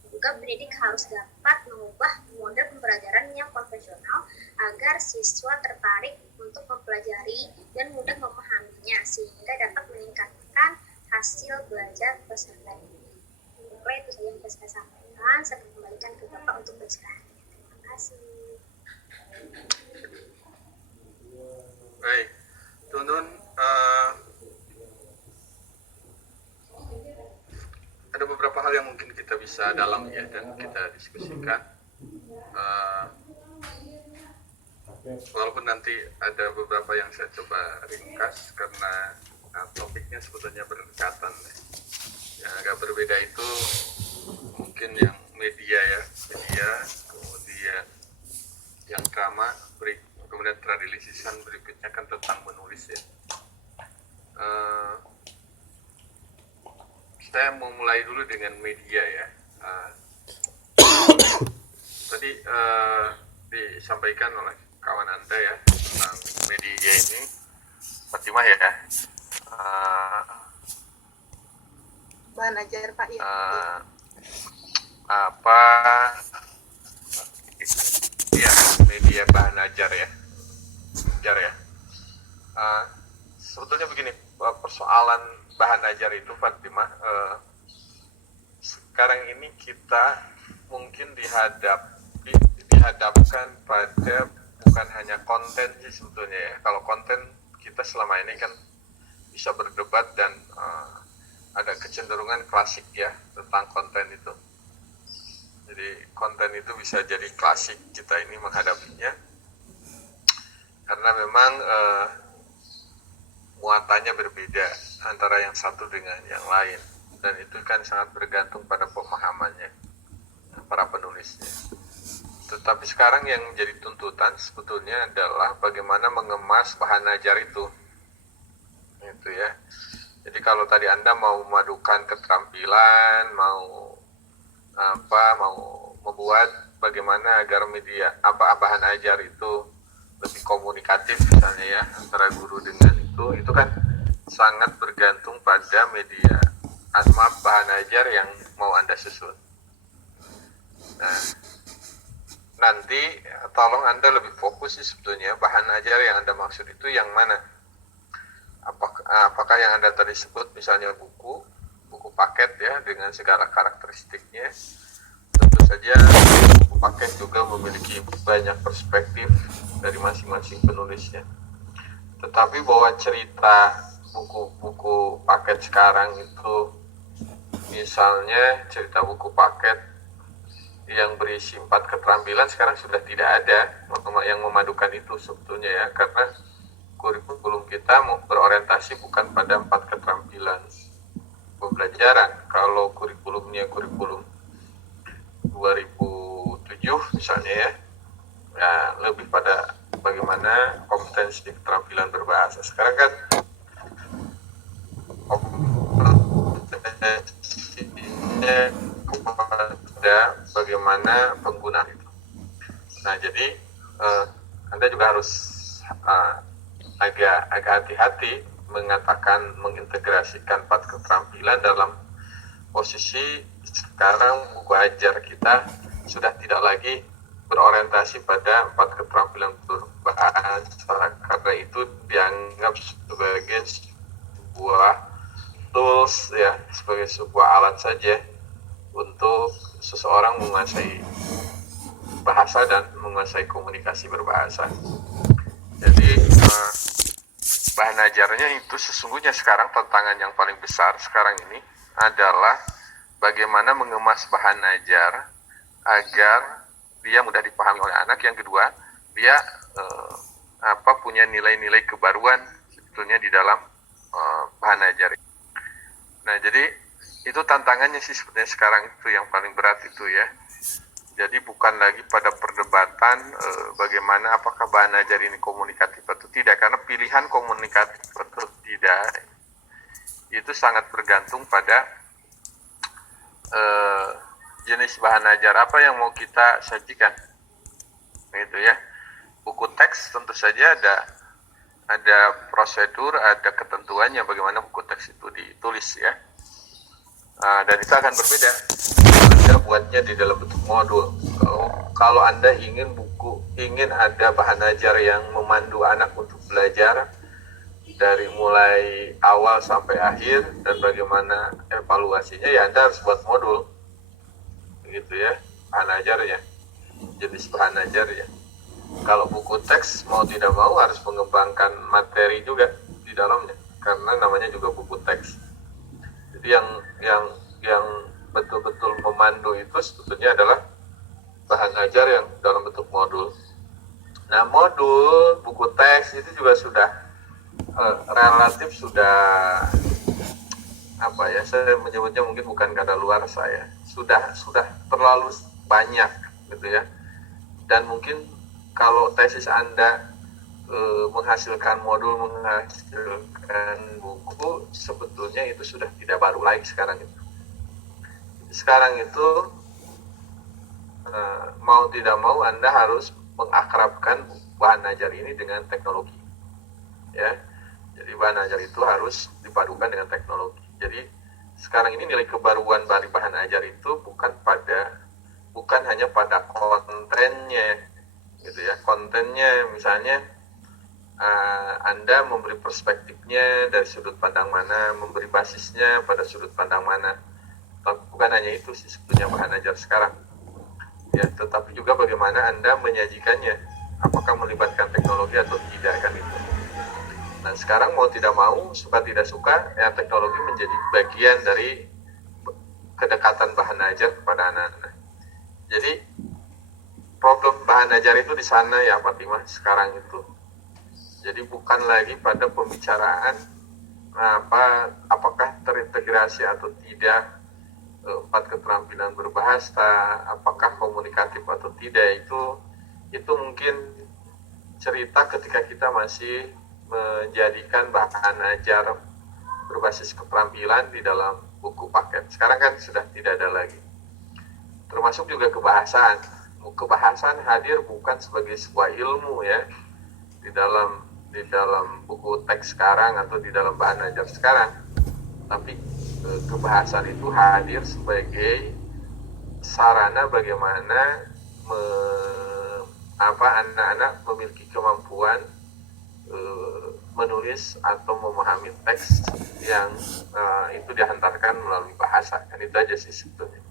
Juga pendidik harus dapat mengubah model pembelajaran yang konvensional agar siswa tertarik untuk mempelajari dan mudah memahaminya, sehingga dapat meningkatkan hasil belajar peserta didik. Itu saja yang bisa saya sampaikan. Saya kembalikan ke Bapak untuk berbicara. Terima kasih. Baik, Tunun, ada beberapa hal yang mungkin kita bisa dalam ya dan kita diskusikan. Walaupun nanti ada beberapa yang saya coba ringkas karena topiknya sebetulnya berdekatan. Yang agak berbeda itu mungkin yang media, kemudian yang drama, kemudian tradilisisan, berikutnya kan tentang menulis ya. Saya mau mulai dulu dengan media ya. Tadi disampaikan oleh kawan Anda ya tentang media ini, Fatimah ya. Bahan ajar Pak ya. Media bahan ajar ya. Sebetulnya begini, persoalan bahan ajar itu Fatimah, sekarang ini kita mungkin dihadapkan pada bukan hanya konten sih sebetulnya ya. Kalau konten kita selama ini kan bisa berdebat dan ada kecenderungan klasik ya tentang konten itu. Jadi konten itu bisa jadi klasik kita ini menghadapinya karena memang muatannya berbeda antara yang satu dengan yang lain, dan itu kan sangat bergantung pada pemahamannya para penulisnya. Tetapi sekarang yang menjadi tuntutan sebetulnya adalah bagaimana mengemas bahan ajar itu ya. Jadi kalau tadi Anda mau memadukan keterampilan, mau membuat bagaimana agar media bahan ajar itu lebih komunikatif misalnya ya antara guru dengan itu kan sangat bergantung pada media bahan ajar yang mau Anda susun. Nah, nanti tolong Anda lebih fokus sih sebetulnya bahan ajar yang Anda maksud itu yang mana? Apakah yang Anda tadi sebut misalnya buku paket ya dengan segala karakteristiknya. Tentu saja buku paket juga memiliki banyak perspektif dari masing-masing penulisnya. Tetapi bahwa cerita buku paket sekarang itu misalnya cerita buku paket yang berisi 4 keterampilan sekarang sudah tidak ada yang memadukan itu sebetulnya ya, karena kurikulum kita mau berorientasi bukan pada 4 keterampilan pembelajaran. Kalau kurikulumnya kurikulum 2007 misalnya ya lebih pada bagaimana kompetensi keterampilan berbahasa. Sekarang kan kompetensinya kepada bagaimana penggunaan itu. Nah, jadi Anda juga harus agak hati-hati mengintegrasikan 4 keterampilan dalam posisi sekarang buku ajar kita sudah tidak lagi berorientasi pada 4 keterampilan berbahasa, karena itu dianggap sebagai sebuah tools ya, sebagai sebuah alat saja untuk seseorang menguasai bahasa dan menguasai komunikasi berbahasa. Jadi bahan ajarnya itu sesungguhnya sekarang tantangan yang paling besar sekarang ini adalah bagaimana mengemas bahan ajar agar dia mudah dipahami oleh anak. Yang kedua, dia punya nilai-nilai kebaruan sebetulnya di dalam bahan ajar. Nah, jadi itu tantangannya sih sebenarnya sekarang itu yang paling berat itu ya. Jadi bukan lagi pada perdebatan bagaimana apakah bahan ajar ini komunikatif atau tidak, karena pilihan komunikatif atau tidak itu sangat bergantung pada jenis bahan ajar apa yang mau kita sajikan, gitu ya. Buku teks tentu saja ada prosedur, ada ketentuannya bagaimana buku teks itu ditulis ya. Dan itu akan berbeda Anda buatnya di dalam bentuk modul. Kalau Anda ingin ada bahan ajar yang memandu anak untuk belajar dari mulai awal sampai akhir dan bagaimana evaluasinya, ya Anda harus buat modul, gitu ya, bahan ajarnya, jenis bahan ajarnya. Kalau buku teks mau tidak mau harus mengembangkan materi juga di dalamnya, karena namanya juga buku teks. Jadi yang betul-betul memandu itu sebetulnya adalah bahan ajar yang dalam bentuk modul. Nah, modul buku teks itu juga sudah relatif sudah saya menyebutnya mungkin bukan kadaluarsa ya, sudah terlalu banyak gitu ya. Dan mungkin kalau tesis Anda menghasilkan modul, menghasilkan buku, sebetulnya itu sudah tidak baru lagi sekarang itu. Sekarang itu mau tidak mau Anda harus mengakrabkan bahan ajar ini dengan teknologi, ya. Jadi bahan ajar itu harus dipadukan dengan teknologi. Jadi sekarang ini nilai kebaruan dari bahan ajar itu bukan hanya pada kontennya, gitu ya. Kontennya misalnya Anda memberi perspektifnya dari sudut pandang mana, memberi basisnya pada sudut pandang mana. Tapi bukan hanya itu sih sebetulnya bahan ajar sekarang. Ya, tetapi juga bagaimana Anda menyajikannya, apakah melibatkan teknologi atau tidak, kan itu. Nah, sekarang mau tidak mau, suka tidak suka, ya teknologi menjadi bagian dari kedekatan bahan ajar kepada anak-anak. Jadi problem bahan ajar itu di sana ya Fatimah sekarang itu. Jadi bukan lagi pada pembicaraan apakah terintegrasi atau tidak 4 keterampilan berbahasa, apakah komunikatif atau tidak, itu mungkin cerita ketika kita masih menjadikan bahan ajar berbasis keterampilan di dalam buku paket. Sekarang kan sudah tidak ada lagi. Termasuk juga kebahasaan. Kebahasaan hadir bukan sebagai sebuah ilmu ya di dalam buku teks sekarang atau di dalam bahan ajar sekarang, tapi kebahasaan itu hadir sebagai sarana bagaimana anak-anak memiliki kemampuan menulis atau memahami teks yang itu dihantarkan melalui bahasa. Kan itu aja sih sebetulnya.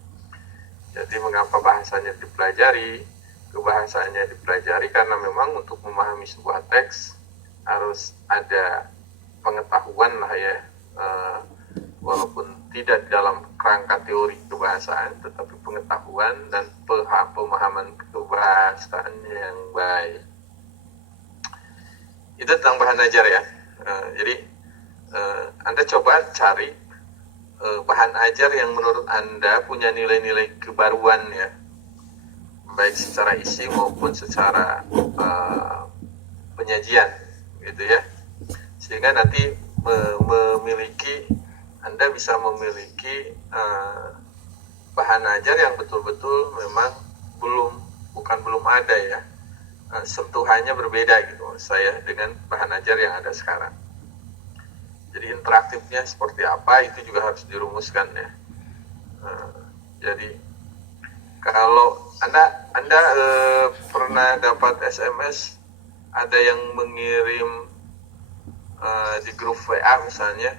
Jadi mengapa bahasanya dipelajari? Kebahasaannya dipelajari karena memang untuk memahami sebuah teks harus ada pengetahuan lah ya, walaupun tidak dalam kerangka teori kebahasaan, tetapi pengetahuan dan pemahaman kebahasaan yang baik. Itu tentang bahan ajar ya. Jadi Anda coba cari bahan ajar yang menurut Anda punya nilai-nilai kebaruan ya, baik secara isi maupun secara penyajian, gitu ya. Sehingga nanti Anda bisa memiliki bahan ajar yang betul-betul memang belum ada ya, sentuhannya berbeda gitu saya dengan bahan ajar yang ada sekarang. Jadi interaktifnya seperti apa itu juga harus dirumuskan ya. Jadi kalau Anda pernah dapat SMS ada yang mengirim di grup WA misalnya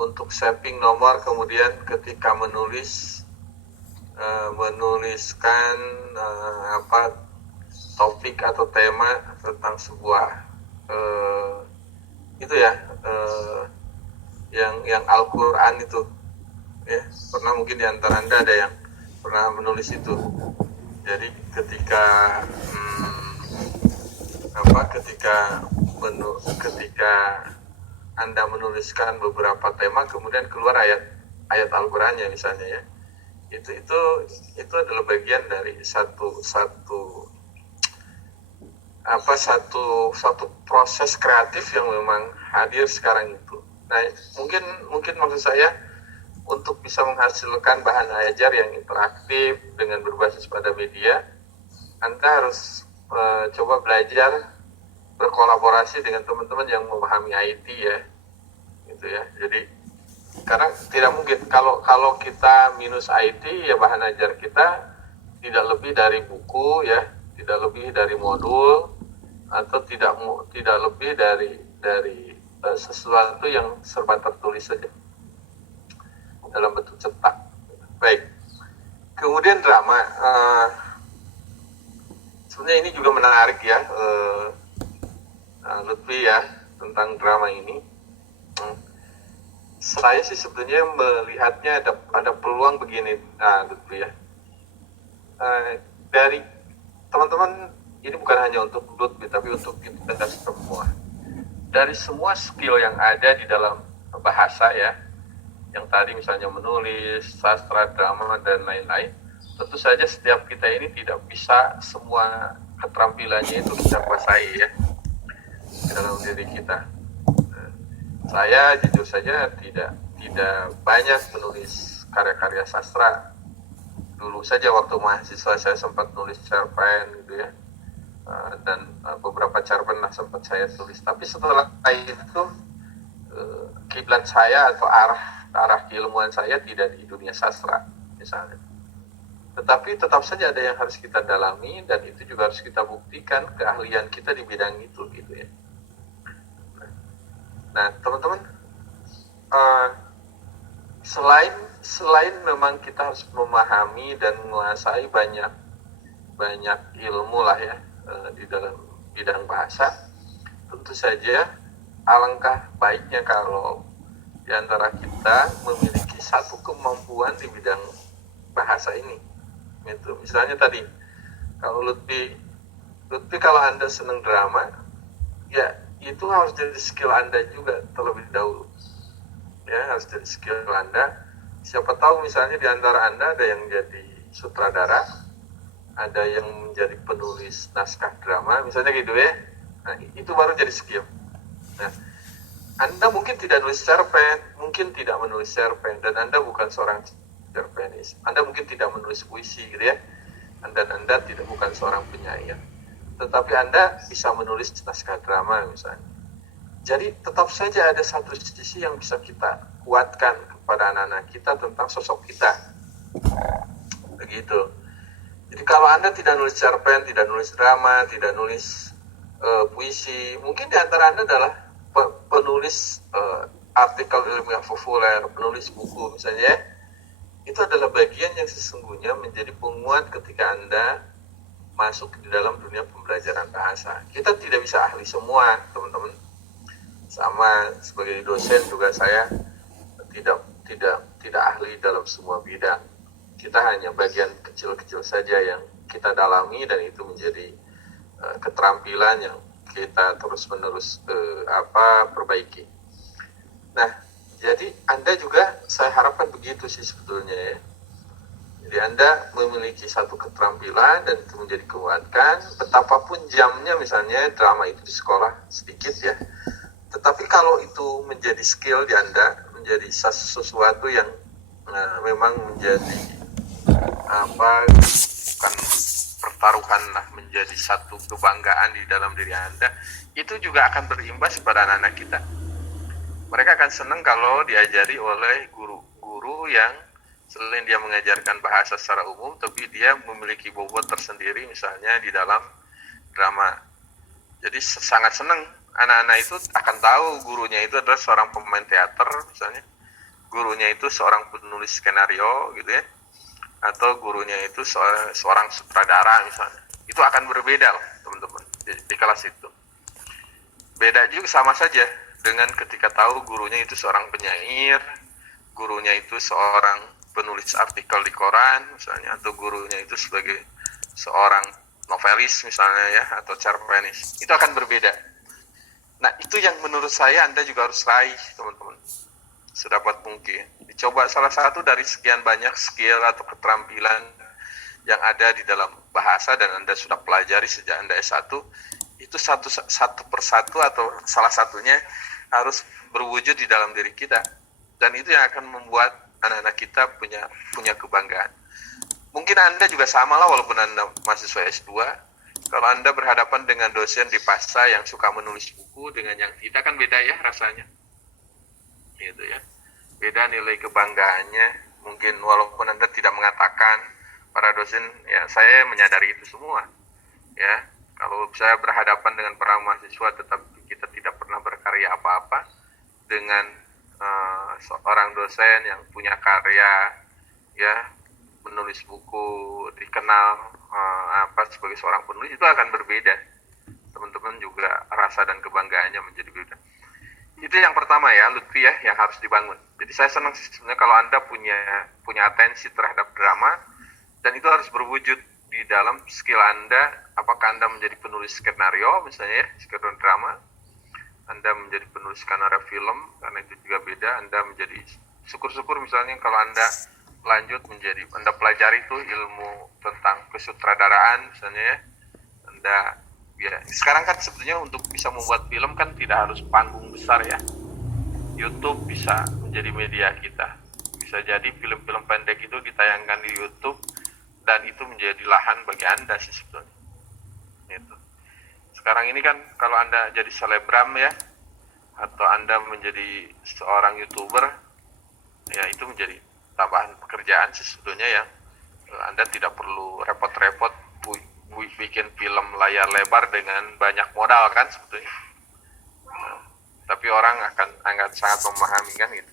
untuk saving nomor, kemudian ketika menuliskan topik atau tema tentang sebuah itu ya, yang Al-Quran itu ya, pernah mungkin di antara Anda ada yang pernah menulis itu. Jadi ketika ketika Anda menuliskan beberapa tema, kemudian keluar ayat Al-Qur'annya misalnya ya, itu adalah bagian dari satu proses kreatif yang memang hadir sekarang itu. Nah, mungkin maksud saya untuk bisa menghasilkan bahan ajar yang interaktif dengan berbasis pada media, Anda harus coba belajar berkolaborasi dengan teman-teman yang memahami IT ya, gitu ya. Jadi karena tidak mungkin kalau kita minus IT ya, bahan ajar kita tidak lebih dari buku ya, tidak lebih dari modul, atau tidak lebih dari sesuatu yang serba tertulis saja dalam bentuk cetak. Baik. Kemudian drama, sebenarnya ini juga menarik ya, Lutfi ya, tentang drama ini. Saya sih sebetulnya melihatnya ada peluang begini, Lutfi ya. Dari teman-teman, ini bukan hanya untuk Lutfi, tapi untuk kita semua. Dari semua skill yang ada di dalam bahasa ya, yang tadi misalnya menulis, sastra, drama, dan lain-lain, tentu saja setiap kita ini tidak bisa semua keterampilannya itu kita kuasai ya di dalam diri kita. Saya jujur saja tidak banyak menulis karya-karya sastra. Dulu saja waktu mahasiswa saya sempat nulis cerpen gitu ya, dan beberapa cerpen sempat saya tulis. Tapi setelah itu kiblat saya atau arah keilmuan saya tidak di dunia sastra misalnya. Tetapi tetap saja ada yang harus kita dalami, dan itu juga harus kita buktikan keahlian kita di bidang itu gitu ya. Nah, teman-teman, selain memang kita harus memahami dan menguasai banyak ilmu lah ya di dalam bidang bahasa, tentu saja alangkah baiknya kalau di antara kita memiliki satu kemampuan di bidang bahasa ini. Gitu. Misalnya tadi, kalau Lutfi kalau Anda senang drama, ya itu harus jadi skill Anda juga terlebih dahulu. Ya, harus jadi skill Anda. Siapa tahu misalnya di antara Anda ada yang jadi sutradara, ada yang menjadi penulis naskah drama, misalnya gitu ya. Nah, itu baru jadi skill. Nah, Anda mungkin tidak nulis cerpen, mungkin tidak menulis cerpen, dan Anda bukan seorang cerpenis. Anda mungkin tidak menulis puisi gitu ya. Dan Anda bukan seorang penyair. Tetapi Anda bisa menulis naskah drama misalnya. Jadi tetap saja ada satu sisi yang bisa kita kuatkan kepada anak-anak kita tentang sosok kita. Begitu. Jadi kalau Anda tidak nulis cerpen, tidak nulis drama, tidak nulis puisi, mungkin di antara Anda adalah penulis artikel ilmiah populer, penulis buku misalnya ya. Itu adalah bagian yang sesungguhnya menjadi penguat ketika Anda masuk di dalam dunia pembelajaran bahasa. Kita tidak bisa ahli semua, teman-teman. Sama sebagai dosen juga saya tidak ahli dalam semua bidang. Kita hanya bagian kecil-kecil saja yang kita dalami, dan itu menjadi keterampilan yang kita terus-menerus perbaiki. Nah, jadi Anda juga saya harapkan begitu sih sebetulnya ya. Jadi Anda memiliki satu keterampilan dan itu menjadi kekuatan. Betapapun jamnya misalnya drama itu di sekolah sedikit ya. Tetapi kalau itu menjadi skill di Anda, menjadi sesuatu yang memang menjadi bukan pertaruhan lah, menjadi satu kebanggaan di dalam diri Anda, itu juga akan berimbas pada anak-anak kita. Mereka akan senang kalau diajari oleh guru-guru yang selain dia mengajarkan bahasa secara umum, tapi dia memiliki bobot tersendiri misalnya di dalam drama. Jadi sangat senang anak-anak itu akan tahu gurunya itu adalah seorang pemain teater misalnya, gurunya itu seorang penulis skenario gitu ya, atau gurunya itu seorang sutradara misalnya. Itu akan berbeda lah teman-teman di kelas itu. Beda juga sama saja dengan ketika tahu gurunya itu seorang penyair, gurunya itu seorang penulis artikel di koran misalnya, atau gurunya itu sebagai seorang novelis misalnya ya, atau cerpenis, itu akan berbeda. Nah, itu yang menurut saya Anda juga harus raih, teman-teman, sedapat mungkin. Dicoba salah satu dari sekian banyak skill atau keterampilan yang ada di dalam bahasa dan Anda sudah pelajari sejak Anda S1, itu satu persatu atau salah satunya harus berwujud di dalam diri kita. Dan itu yang akan membuat anak-anak kita punya kebanggaan. Mungkin Anda juga sama lah, walaupun Anda mahasiswa S2, kalau Anda berhadapan dengan dosen di PASA yang suka menulis buku dengan yang tidak, kan beda ya rasanya. Gitu ya. Beda nilai kebanggaannya. Mungkin walaupun Anda tidak mengatakan, para dosen, ya saya menyadari itu semua. Ya, kalau saya berhadapan dengan para mahasiswa tetapi kita tidak pernah berkarya apa-apa, dengan seorang dosen yang punya karya, ya, menulis buku, dikenal sebagai seorang penulis, itu akan berbeda. Teman-teman juga rasa dan kebanggaannya menjadi berbeda. Itu yang pertama ya, Lutfi ya, yang harus dibangun. Jadi saya senang sih sebenarnya kalau Anda punya atensi terhadap drama, dan itu harus berwujud di dalam skill Anda. Apakah Anda menjadi penulis skenario misalnya ya, skenario drama, Anda menjadi penulis skenario film, karena itu juga beda. Anda menjadi, syukur-syukur misalnya kalau Anda lanjut menjadi, Anda pelajari itu ilmu tentang kesutradaraan misalnya ya, Anda ya, sekarang kan sebetulnya untuk bisa membuat film kan tidak harus panggung besar ya. YouTube bisa menjadi media kita. Bisa jadi film-film pendek itu ditayangkan di YouTube dan itu menjadi lahan bagi Anda sih sebetulnya. Gitu. Sekarang ini kan kalau Anda jadi selebgram ya, atau Anda menjadi seorang YouTuber, ya itu menjadi tambahan pekerjaan sih sebetulnya yang Anda tidak perlu repot-repot bikin film layar lebar dengan banyak modal kan sebetulnya. Tapi orang akan sangat memahami kan gitu.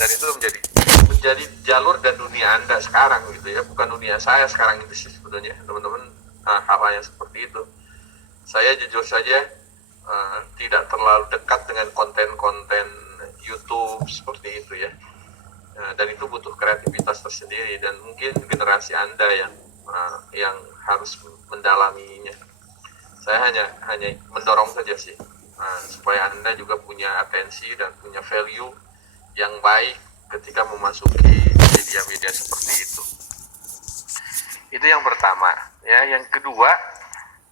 Dan itu menjadi jalur dan dunia Anda sekarang gitu ya, bukan dunia saya sekarang itu sih sebetulnya, teman-teman. Hal-hal yang seperti itu, saya jujur saja tidak terlalu dekat dengan konten-konten YouTube seperti itu ya. Dan itu butuh kreativitas tersendiri, dan mungkin generasi Anda yang harus mendalaminya. Saya hanya mendorong saja sih, supaya Anda juga punya atensi dan punya value yang baik ketika memasuki media-media seperti itu. Itu yang pertama. Ya, yang kedua,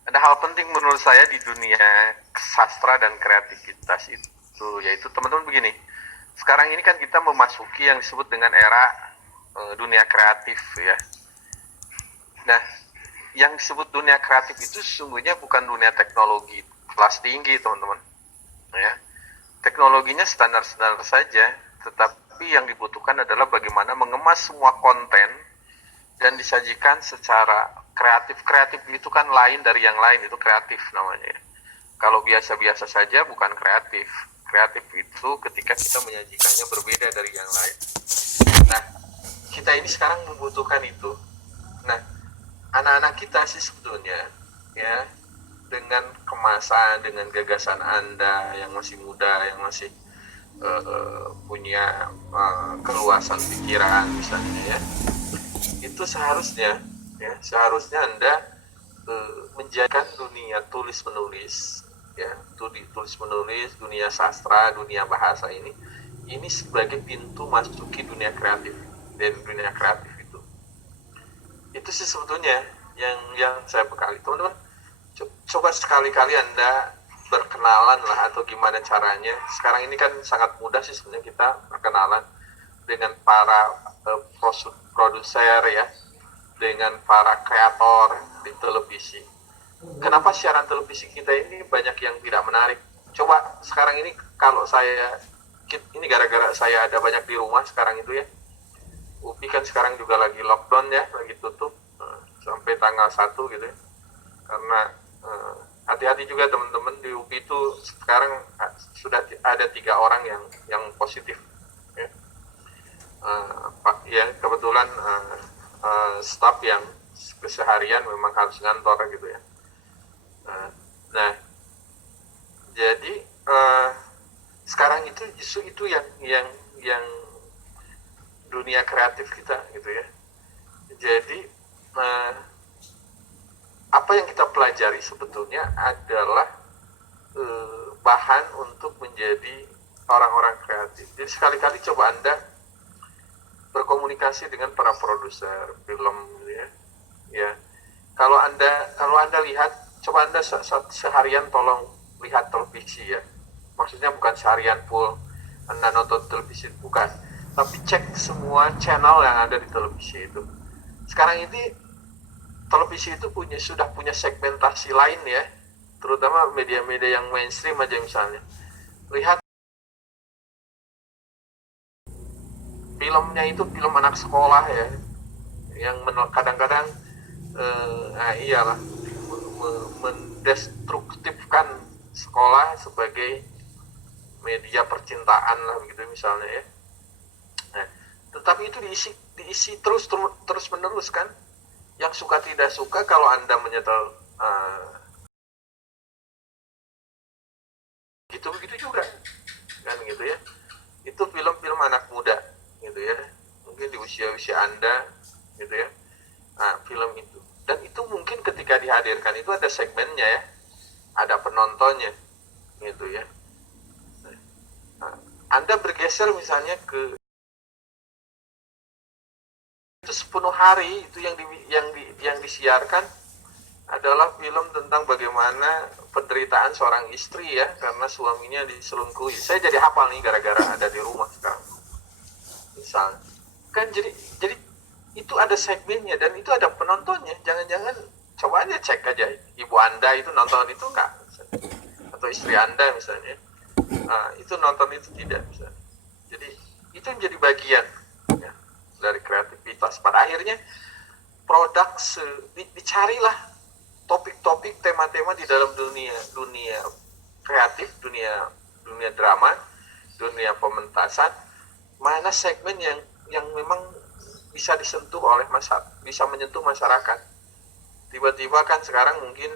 ada hal penting menurut saya di dunia sastra dan kreativitas itu, yaitu teman-teman begini. Sekarang ini kan kita memasuki yang disebut dengan era dunia kreatif ya. Nah, yang disebut dunia kreatif itu sesungguhnya bukan dunia teknologi kelas tinggi, teman-teman. Ya. Teknologinya standar-standar saja, tetapi yang dibutuhkan adalah bagaimana mengemas semua konten dan disajikan secara kreatif. Kreatif itu kan lain dari yang lain, itu kreatif namanya. Kalau biasa-biasa saja bukan kreatif. Kreatif itu ketika kita menyajikannya berbeda dari yang lain. Nah, kita ini sekarang membutuhkan itu. Nah, anak-anak kita sih sebetulnya ya, dengan kemasan, dengan gagasan Anda yang masih muda, yang masih punya keluasan pikiran misalnya ya, itu seharusnya Anda menjadikan dunia tulis menulis ya, tulis menulis, dunia sastra, dunia bahasa ini sebagai pintu masuki dunia kreatif. Dan dunia kreatif itu sih sebetulnya yang saya bekali. Teman-teman, coba sekali-kali Anda berkenalan lah, atau gimana caranya. Sekarang ini kan sangat mudah sih sebenarnya kita berkenalan dengan para produser ya, dengan para kreator di televisi. Kenapa siaran televisi kita ini banyak yang tidak menarik? Coba sekarang ini kalau ini gara-gara saya ada banyak di rumah sekarang itu ya. UPI kan sekarang juga lagi lockdown ya, lagi tutup sampai tanggal 1 gitu ya. Karena hati-hati juga teman-teman, di UPI itu sekarang sudah ada 3 orang yang positif ya. Ya kebetulan staf yang keseharian memang harus ngantor gitu ya. Nah, jadi sekarang itu justru itu yang dunia kreatif kita gitu ya. Jadi pelajari sebetulnya adalah bahan untuk menjadi orang-orang kreatif. Jadi sekali-kali coba Anda berkomunikasi dengan para produser film, ya. Ya. Kalau Anda lihat, coba Anda seharian tolong lihat televisi, ya. Maksudnya bukan seharian full Anda nonton televisi, bukan. Tapi cek semua channel yang ada di televisi itu. Sekarang ini televisi itu sudah punya segmentasi lain, ya. Terutama media-media yang mainstream aja misalnya. Lihat filmnya itu film anak sekolah, ya, yang kadang-kadang iyalah mendestruktifkan sekolah sebagai media percintaan lah begitu misalnya, ya. Nah, tetapi itu diisi terus menerus kan. Yang suka tidak suka, kalau Anda menyetel gitu-begitu juga kan gitu, ya. Itu film-film anak muda gitu, ya, mungkin di usia Anda gitu, ya. Nah, film itu, dan itu mungkin ketika dihadirkan itu ada segmennya, ya, ada penontonnya gitu, ya. Nah, Anda bergeser misalnya ke itu 10 hari itu yang disiarkan adalah film tentang bagaimana penderitaan seorang istri, ya, karena suaminya diselingkuhi. Saya jadi hafal nih gara-gara ada di rumah sekarang. Misalnya, kan jadi itu ada segmennya dan itu ada penontonnya. Jangan-jangan coba aja cek aja ibu Anda itu nonton itu enggak, atau istri Anda misalnya. Nah, itu nonton itu tidak misalnya. Jadi itu menjadi bagian, ya, dari kreativitas. Pada akhirnya produk dicarilah topik-topik, tema-tema di dalam dunia kreatif, dunia drama, dunia pementasan, mana segmen yang memang bisa disentuh oleh bisa menyentuh masyarakat. Tiba-tiba kan sekarang mungkin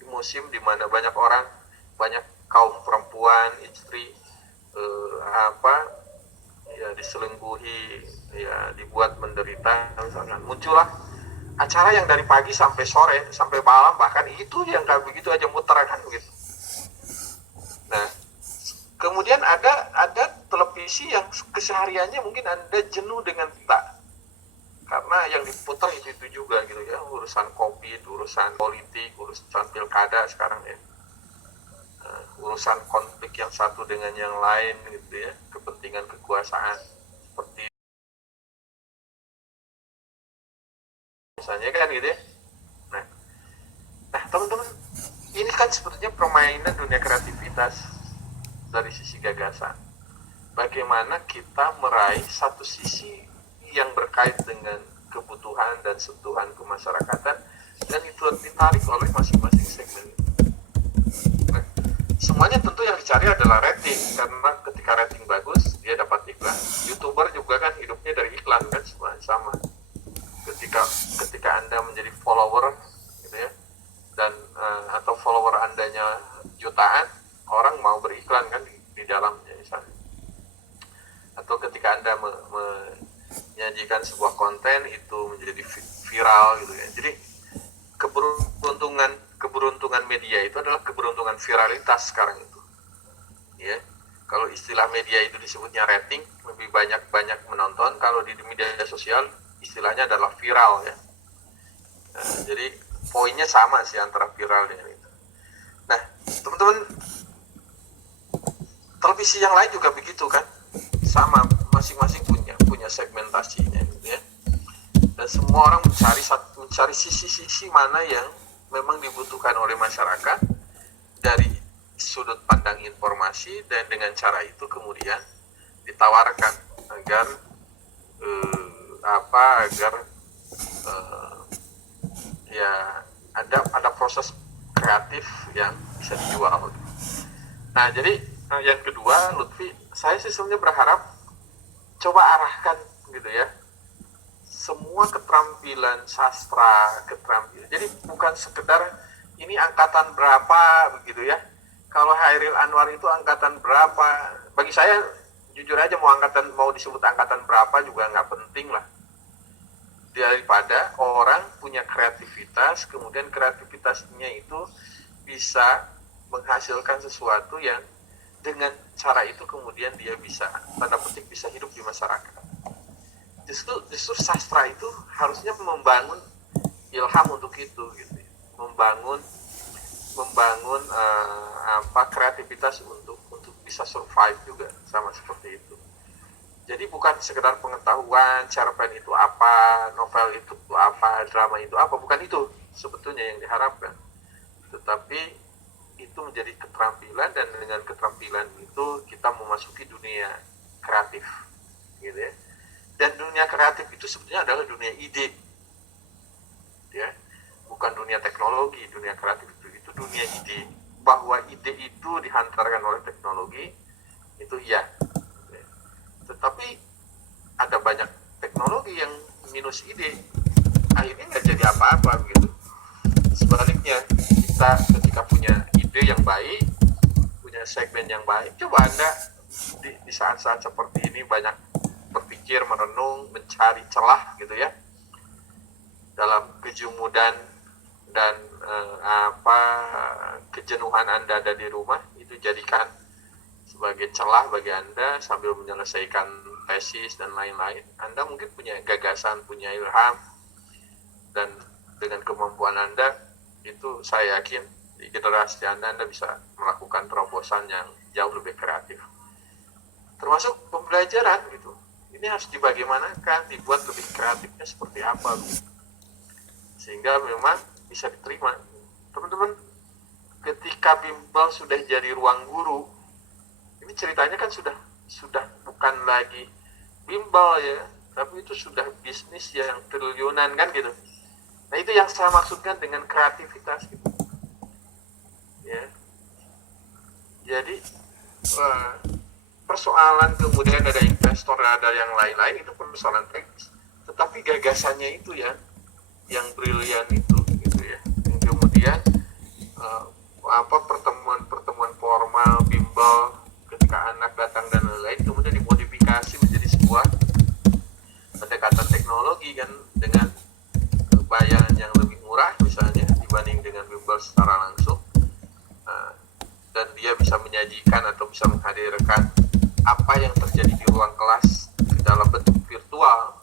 di musim di mana banyak kaum perempuan, istri ya diselingkuhi, ya dibuat menderita misalkan, muncullah acara yang dari pagi sampai sore sampai malam, bahkan itu yang kayak begitu aja muter kan begitu. Nah, kemudian ada televisi yang kesehariannya mungkin Anda jenuh dengan karena yang diputar itu juga gitu, ya, urusan COVID, urusan politik, urusan pilkada sekarang, ya. Urusan konflik yang satu dengan yang lain gitu, ya, kepentingan kekuasaan seperti misalnya kan gitu, ya. Nah teman-teman, ini kan sebetulnya permainan dunia kreativitas dari sisi gagasan. Bagaimana kita meraih satu sisi yang berkait dengan kebutuhan dan sentuhan kemasyarakatan, dan itu ditarik oleh masing-masing segmen. Nah, semuanya tentu yang dicari adalah rating, karena ketika rating bagus dia dapat iklan. YouTuber juga kan hidupnya dari iklan kan, sama. Ketika Anda menjadi follower gitu, ya, dan atau follower Andanya jutaan, orang mau beriklan kan di dalamnya misalnya. Atau ketika Anda menyajikan sebuah konten itu menjadi viral gitu, ya. Jadi keberuntungan media itu adalah keberuntungan viralitas sekarang itu, ya. Kalau istilah media itu disebutnya rating, lebih banyak menonton. Kalau di media sosial istilahnya adalah viral, ya. Nah, jadi poinnya sama sih antara viral dengan itu. Nah, teman-teman, televisi yang lain juga begitu kan, sama, masing-masing punya segmentasinya, gitu, ya. Dan semua orang mencari sisi-sisi mana yang memang dibutuhkan oleh masyarakat dari sudut pandang informasi, dan dengan cara itu kemudian ditawarkan agar ya ada proses kreatif yang bisa dijual. Nah, jadi yang kedua, Lutfi, saya sih sebenarnya berharap coba arahkan gitu, ya, semua keterampilan sastra, jadi bukan sekedar ini angkatan berapa begitu, ya. Kalau Hairil Anwar itu angkatan berapa, bagi saya jujur aja mau disebut angkatan berapa juga nggak penting lah. daripada orang punya kreativitas, kemudian kreativitasnya itu bisa menghasilkan sesuatu yang dengan cara itu kemudian dia bisa, tanda petik, bisa hidup di masyarakat. Justru sastra itu harusnya membangun ilham untuk itu, gitu. Membangun kreativitas untuk bisa survive juga, sama seperti itu. Jadi bukan sekedar pengetahuan cerpen itu apa, novel itu apa, drama itu apa, bukan itu sebetulnya yang diharapkan. Tetapi itu menjadi keterampilan, dan dengan keterampilan itu kita memasuki dunia kreatif, gitu ya. Dan dunia kreatif itu sebetulnya adalah dunia ide, ya, bukan dunia teknologi. Dunia kreatif itu dunia ide. Bahwa ide itu dihantarkan oleh teknologi itu ya, tetapi ada banyak teknologi yang minus ide, akhirnya nggak jadi apa-apa gitu. Sebaliknya, kita ketika punya ide yang baik, punya segmen yang baik, coba Anda di saat-saat seperti ini banyak berpikir, merenung, mencari celah gitu ya, dalam kejumudan dan kejenuhan Anda ada di rumah, itu jadikan sebagai celah bagi Anda sambil menyelesaikan tesis dan lain-lain. Anda mungkin punya gagasan, punya ilham, dan dengan kemampuan Anda itu saya yakin di generasi Anda bisa melakukan terobosan yang jauh lebih kreatif. Termasuk pembelajaran gitu. Ini harus dibagaimanakan, dibuat lebih kreatifnya seperti apa gitu. Sehingga memang bisa diterima. Teman-teman, ketika bimbel sudah jadi ruang guru, ini ceritanya kan sudah bukan lagi bimbel ya, tapi itu sudah bisnis yang triliunan kan gitu. Nah, itu yang saya maksudkan dengan kreativitas gitu. Ya. Jadi persoalan kemudian ada investor, ada yang lain-lain, itu persoalan teknis. Tetapi gagasannya itu ya yang brilian itu gitu ya. Yang kemudian pertemuan formal bimbel ketika anak datang dan lain-lain kemudian dimodifikasi menjadi sebuah pendekatan teknologi kan, dengan bayaran yang lebih murah misalnya dibanding dengan bimbel secara langsung, dan dia bisa menyajikan atau bisa menghadirkan apa yang terjadi di ruang kelas dalam bentuk virtual,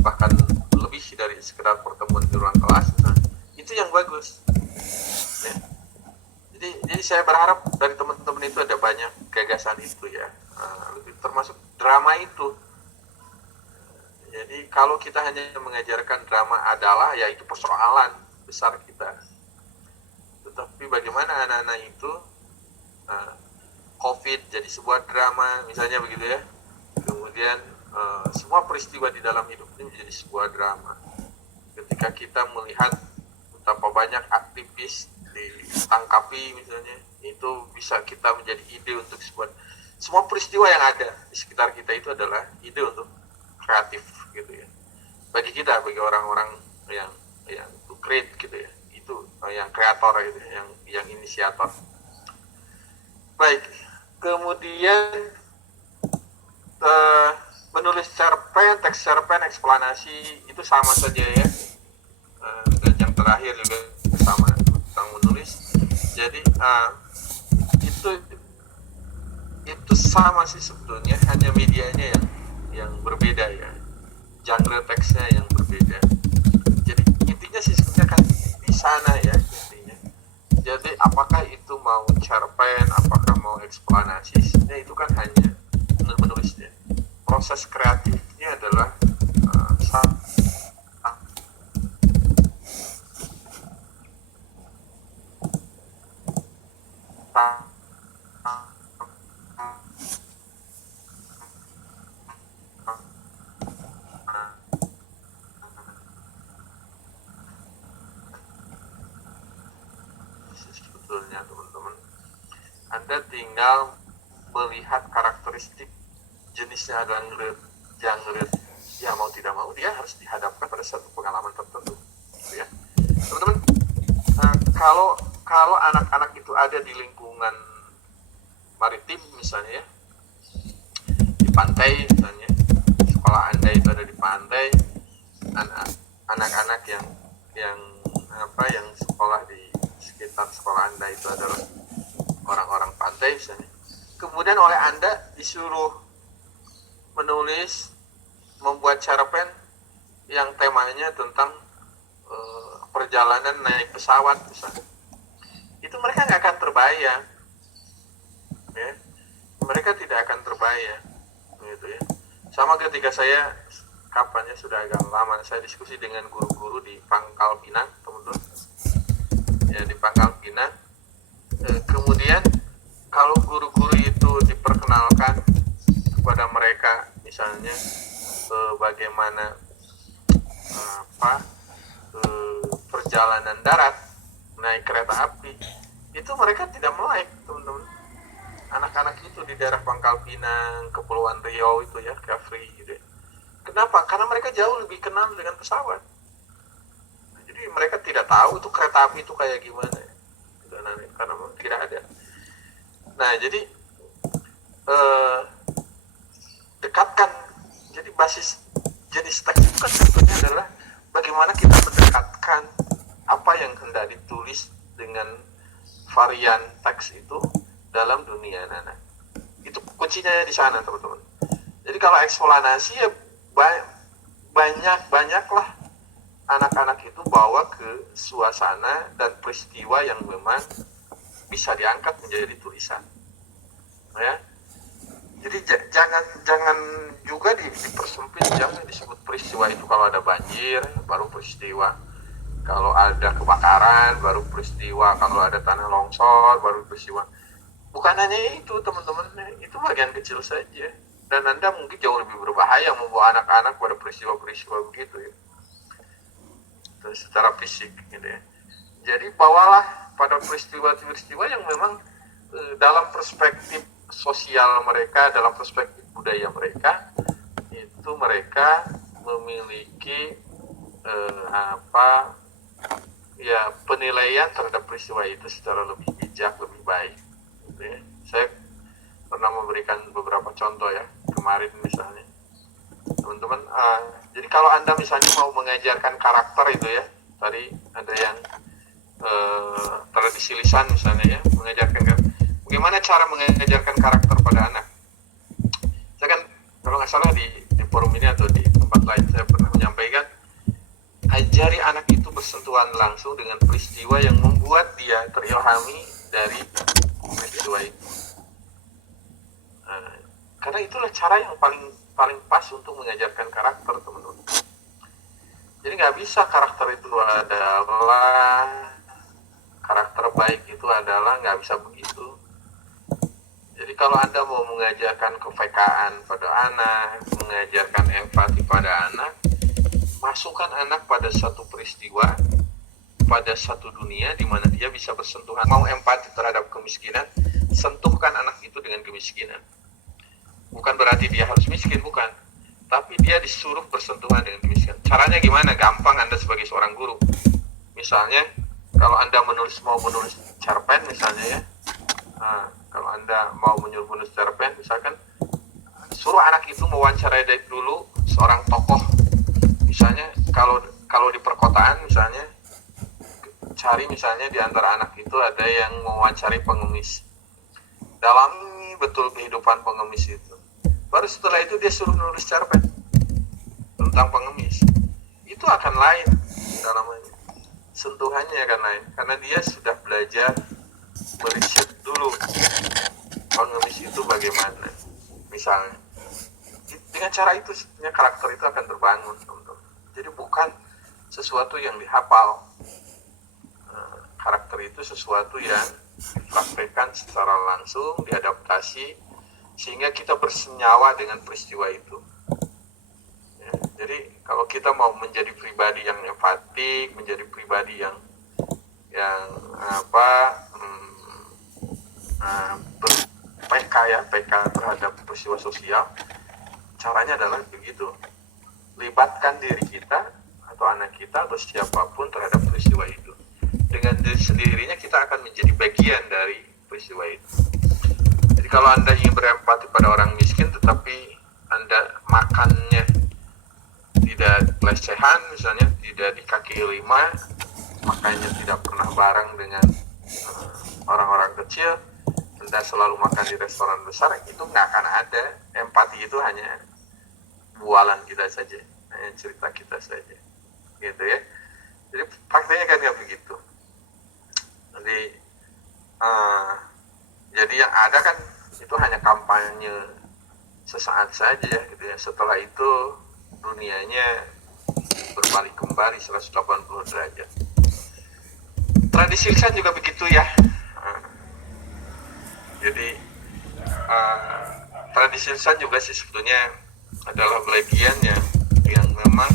bahkan lebih dari sekedar pertemuan di ruang kelas. Nah, itu yang bagus ya. Jadi saya berharap dari teman-teman itu ada banyak gagasan itu ya, termasuk drama itu. Jadi kalau kita hanya mengajarkan drama adalah, ya itu persoalan besar kita. Tetapi bagaimana anak-anak itu COVID jadi sebuah drama misalnya begitu ya. Kemudian semua peristiwa di dalam hidup ini menjadi sebuah drama. Ketika kita melihat betapa banyak aktivis ditangkapi misalnya, itu bisa kita menjadi ide untuk semua peristiwa yang ada di sekitar kita itu adalah ide untuk kreatif gitu ya. Bagi kita, bagi orang-orang yang to create gitu ya, itu yang kreator gitu ya, yang inisiator. Baik, kemudian menulis cerpen, teks cerpen, eksplanasi itu sama saja ya. Dan yang terakhir juga sama tentang menulis. Jadi itu sama sih sebetulnya, hanya medianya yang berbeda ya, genre teksnya yang berbeda. Jadi intinya sih sebetulnya kan di sana ya intinya. Jadi apakah itu mau cerpen, apakah mau eksplanasi, sebenarnya itu kan hanya menulisnya. Proses kreatifnya adalah sebetulnya teman-teman, Anda tinggal melihat karakteristik jenisnya genre, ya mau tidak mau dia harus dihadapkan pada satu pengalaman tertentu gitu ya teman-teman. Kalau anak-anak itu ada di lingkungan maritim misalnya ya, di pantai misalnya, sekolah Anda itu ada di pantai, anak-anak yang yang sekolah di sekitar sekolah Anda itu adalah orang-orang pantai misalnya. Kemudian oleh Anda disuruh membuat cerpen yang temanya tentang perjalanan naik pesawat misalnya. Itu mereka nggak akan terbayang, ya. Mereka tidak akan terbayang, gitu ya. Sama ketika saya kapannya sudah agak lama saya diskusi dengan guru-guru di Pangkal Pinang, teman-teman, ya di Pangkal Pinang. Kemudian kalau guru-guru itu diperkenalkan kepada mereka, misalnya bagaimana perjalanan darat naik kereta api, itu mereka tidak melek, teman-teman. Anak-anak itu di daerah Pangkal Pinang, Kepulauan Riau itu ya, Kafri gitu ya. Kenapa? Karena mereka jauh lebih kenal dengan pesawat. Jadi mereka tidak tahu itu kereta api itu kayak gimana ya. Karena tidak ada. Nah, jadi dekatkan. Jadi jenis teks itu kan sebetulnya adalah bagaimana kita mendekatkan apa yang hendak ditulis dengan varian teks itu dalam dunia anak-anak. Itu kuncinya di sana, teman-teman. Jadi kalau eksplanasi ya banyaklah anak-anak itu bawa ke suasana dan peristiwa yang memang bisa diangkat menjadi tulisan, ya. Jadi jangan juga dipersempit, jangan disebut peristiwa itu kalau ada banjir baru peristiwa, kalau ada kebakaran baru peristiwa, kalau ada tanah longsor baru peristiwa. Bukan hanya itu, teman-teman, itu bagian kecil saja. Dan Anda mungkin jauh lebih berbahaya membawa anak-anak pada peristiwa-peristiwa begitu ya. Dan secara fisik gitu ya. Jadi bawalah pada peristiwa-peristiwa yang memang dalam perspektif sosial mereka, dalam perspektif budaya mereka, itu mereka memiliki penilaian terhadap peristiwa itu secara lebih bijak, lebih baik. Gitu ya. Saya pernah memberikan beberapa contoh ya kemarin misalnya, teman-teman. Jadi kalau Anda misalnya mau mengajarkan karakter itu ya, tadi ada yang tradisi lisan misalnya ya, bagaimana cara mengajarkan karakter pada anak. Saya kan kalau nggak salah di forum ini atau di tempat lain saya pernah menyampaikan, ajari anak itu bersentuhan langsung dengan peristiwa yang membuat dia terilhami dari peristiwa itu. Karena itulah cara yang paling pas untuk mengajarkan karakter, teman-teman. Jadi nggak bisa karakter itu adalah karakter baik itu adalah nggak bisa begitu. Jadi kalau Anda mau mengajarkan kepekaan pada anak, mengajarkan empati pada anak, masukkan anak pada satu peristiwa, pada satu dunia di mana dia bisa bersentuhan. Mau empati terhadap kemiskinan, sentuhkan anak itu dengan kemiskinan. Bukan berarti dia harus miskin, bukan. Tapi dia disuruh bersentuhan dengan kemiskinan. Caranya gimana? Gampang Anda sebagai seorang guru. Misalnya, kalau Anda mau menulis cerpen misalnya ya, kalau Anda mau menulis cerpen, misalkan suruh anak itu mewawancarai dulu seorang tokoh. Misalnya kalau di perkotaan misalnya, cari misalnya di antara anak itu ada yang mewawancari pengemis. Dalami betul kehidupan pengemis itu. Baru setelah itu dia suruh menulis cerpen tentang pengemis. Itu akan lain dalamnya. Sentuhannya akan lain karena dia sudah belajar meriset dulu pengemis itu bagaimana. Misalnya dengan cara itu sebenarnya karakter itu akan terbangun, teman-teman. Jadi bukan sesuatu yang dihafal. Karakter itu sesuatu yang dipraktekkan secara langsung, diadaptasi sehingga kita bersenyawa dengan peristiwa itu. Ya, jadi kalau kita mau menjadi pribadi yang empatik, menjadi pribadi yang PK terhadap peristiwa sosial, caranya adalah begitu. Libatkan diri kita atau anak kita atau siapapun terhadap peristiwa itu. Dengan sendirinya kita akan menjadi bagian dari peristiwa itu. Jadi kalau Anda ingin berempati pada orang miskin tetapi Anda makannya tidak lesehan, misalnya tidak di kaki lima, makanya tidak pernah bareng dengan orang-orang kecil, tidak selalu makan di restoran besar, itu nggak akan ada. Empati itu hanya bualan kita saja, hanya cerita kita saja, gitu ya. Jadi faktanya kan nggak begitu. Jadi yang ada kan itu hanya kampanye sesaat saja, gitu ya. Setelah itu dunianya berbalik kembali 180 derajat. Tradisi lisan juga begitu ya. Jadi tradisi lisan juga sih sebetulnya adalah bagian yang memang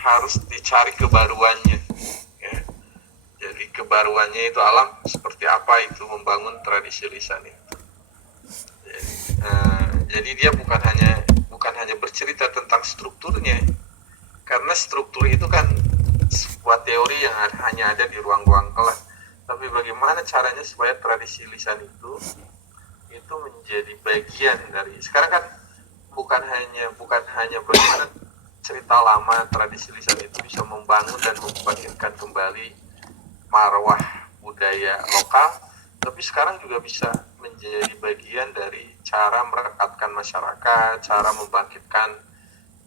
harus dicari kebaruannya. Ya. Jadi kebaruannya itu alam seperti apa itu membangun tradisi lisan itu. Jadi dia bukan hanya bercerita tentang strukturnya, karena struktur itu kan sebuah teori yang hanya ada di ruang-ruang kelas. Tapi bagaimana caranya supaya tradisi lisan itu menjadi bagian dari, sekarang kan bukan hanya bagaimana cerita lama, tradisi lisan itu bisa membangun dan membangkitkan kembali marwah budaya lokal, tapi sekarang juga bisa menjadi bagian dari cara merekatkan masyarakat, cara membangkitkan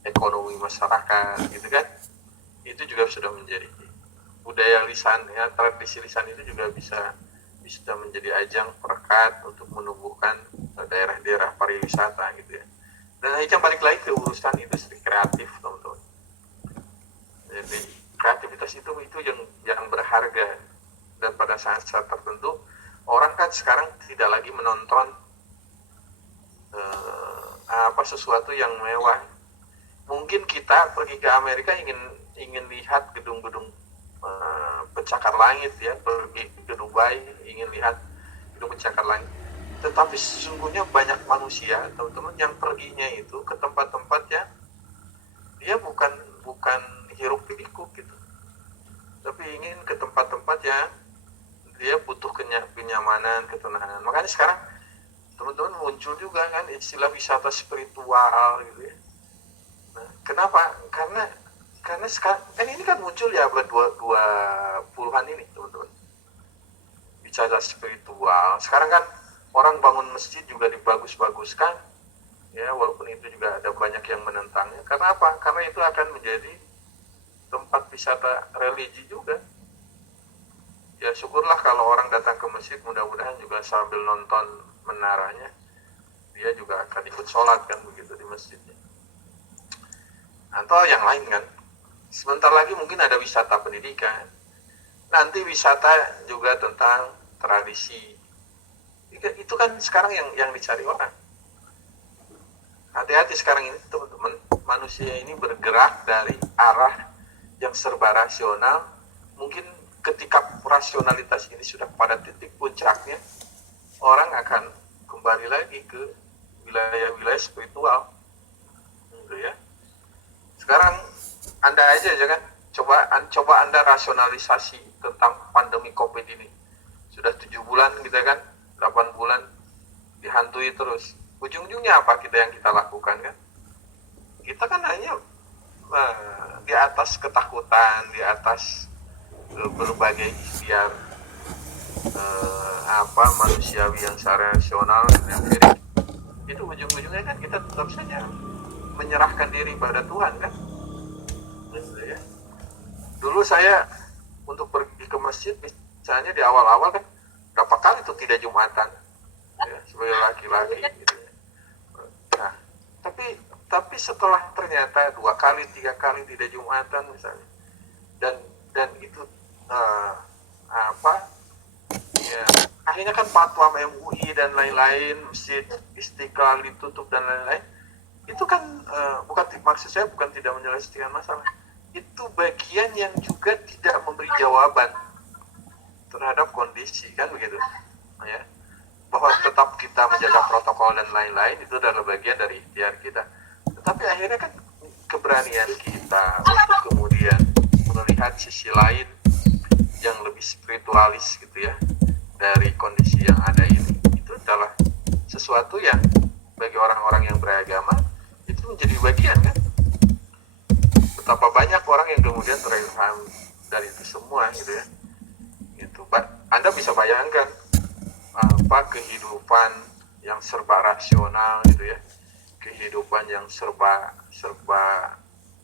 ekonomi masyarakat, gitu kan. Itu juga sudah menjadi budaya lisan, ya, tradisi lisan itu juga bisa menjadi ajang perekat untuk menumbuhkan daerah-daerah pariwisata, gitu ya. Dan itu balik lagi ke urusan industri kreatif, teman-teman. Jadi kreativitas itu yang berharga, dan pada saat-saat tertentu orang kan sekarang tidak lagi menonton sesuatu yang mewah. Mungkin kita pergi ke Amerika ingin lihat gedung-gedung pencakar langit, ya, pergi ke Dubai ingin lihat gedung pencakar langit. Tetapi sesungguhnya banyak manusia, teman-teman, yang perginya itu ke tempat-tempat yang dia bukan hiruk pikuk gitu, tapi ingin ke tempat-tempat yang dia butuh kenyamanan, ketenangan. Makanya sekarang teman-teman muncul juga kan istilah wisata spiritual gitu ya. Nah, kenapa? Karena sekarang kan ini kan muncul ya abad 20-an ini, teman-teman. Wisata spiritual. Sekarang kan orang bangun masjid juga dibagus-baguskan, ya, walaupun itu juga ada banyak yang menentangnya. Karena apa? Karena itu akan menjadi tempat wisata religi juga. Ya syukurlah kalau orang datang ke masjid, mudah-mudahan juga sambil nonton menaranya, dia juga akan ikut sholat kan begitu di masjidnya. Atau yang lain kan. Sebentar lagi mungkin ada wisata pendidikan. Nanti wisata juga tentang tradisi. Itu kan sekarang yang dicari orang. Hati-hati sekarang ini teman-teman, manusia ini bergerak dari arah yang serba rasional. Mungkin ketika rasionalitas ini sudah pada titik puncaknya, orang akan kembali lagi ke wilayah-wilayah spiritual, gitu ya. Sekarang Anda aja kan, coba Anda rasionalisasi tentang pandemi COVID ini. Sudah 7 bulan kita kan, 8 bulan dihantui terus. Ujung-ujungnya apa yang kita lakukan kan? Kita kan hanya di atas ketakutan, di atas berbagai ikhtiar manusiawi yang secara rasional, yang itu ujung-ujungnya kan kita tetap saja menyerahkan diri pada Tuhan kan. Ya. Dulu saya untuk pergi ke masjid misalnya di awal-awal kan berapa kali itu tidak Jumatan, ya, sebagai laki-laki gitu. Nah, tapi setelah ternyata 2 kali 3 kali tidak Jumatan misalnya, dan itu ya akhirnya kan fatwa MUI dan lain-lain, masjid Istiqlal ditutup dan lain-lain, itu kan maksud saya bukan tidak menyelesaikan masalah, itu bagian yang juga tidak memberi jawaban terhadap kondisi kan begitu ya, bahwa tetap kita menjaga protokol dan lain-lain itu adalah bagian dari ikhtiar kita. Tetapi akhirnya kan keberanian kita untuk kemudian melihat sisi lain yang lebih spiritualis gitu ya dari kondisi yang ada ini, itu adalah sesuatu yang bagi orang-orang yang beragama itu menjadi bagian kan. betapa banyak orang yang kemudian terilham dari itu semua gitu ya. Gitu. Anda bisa bayangkan apa kehidupan yang serba rasional gitu ya, kehidupan yang serba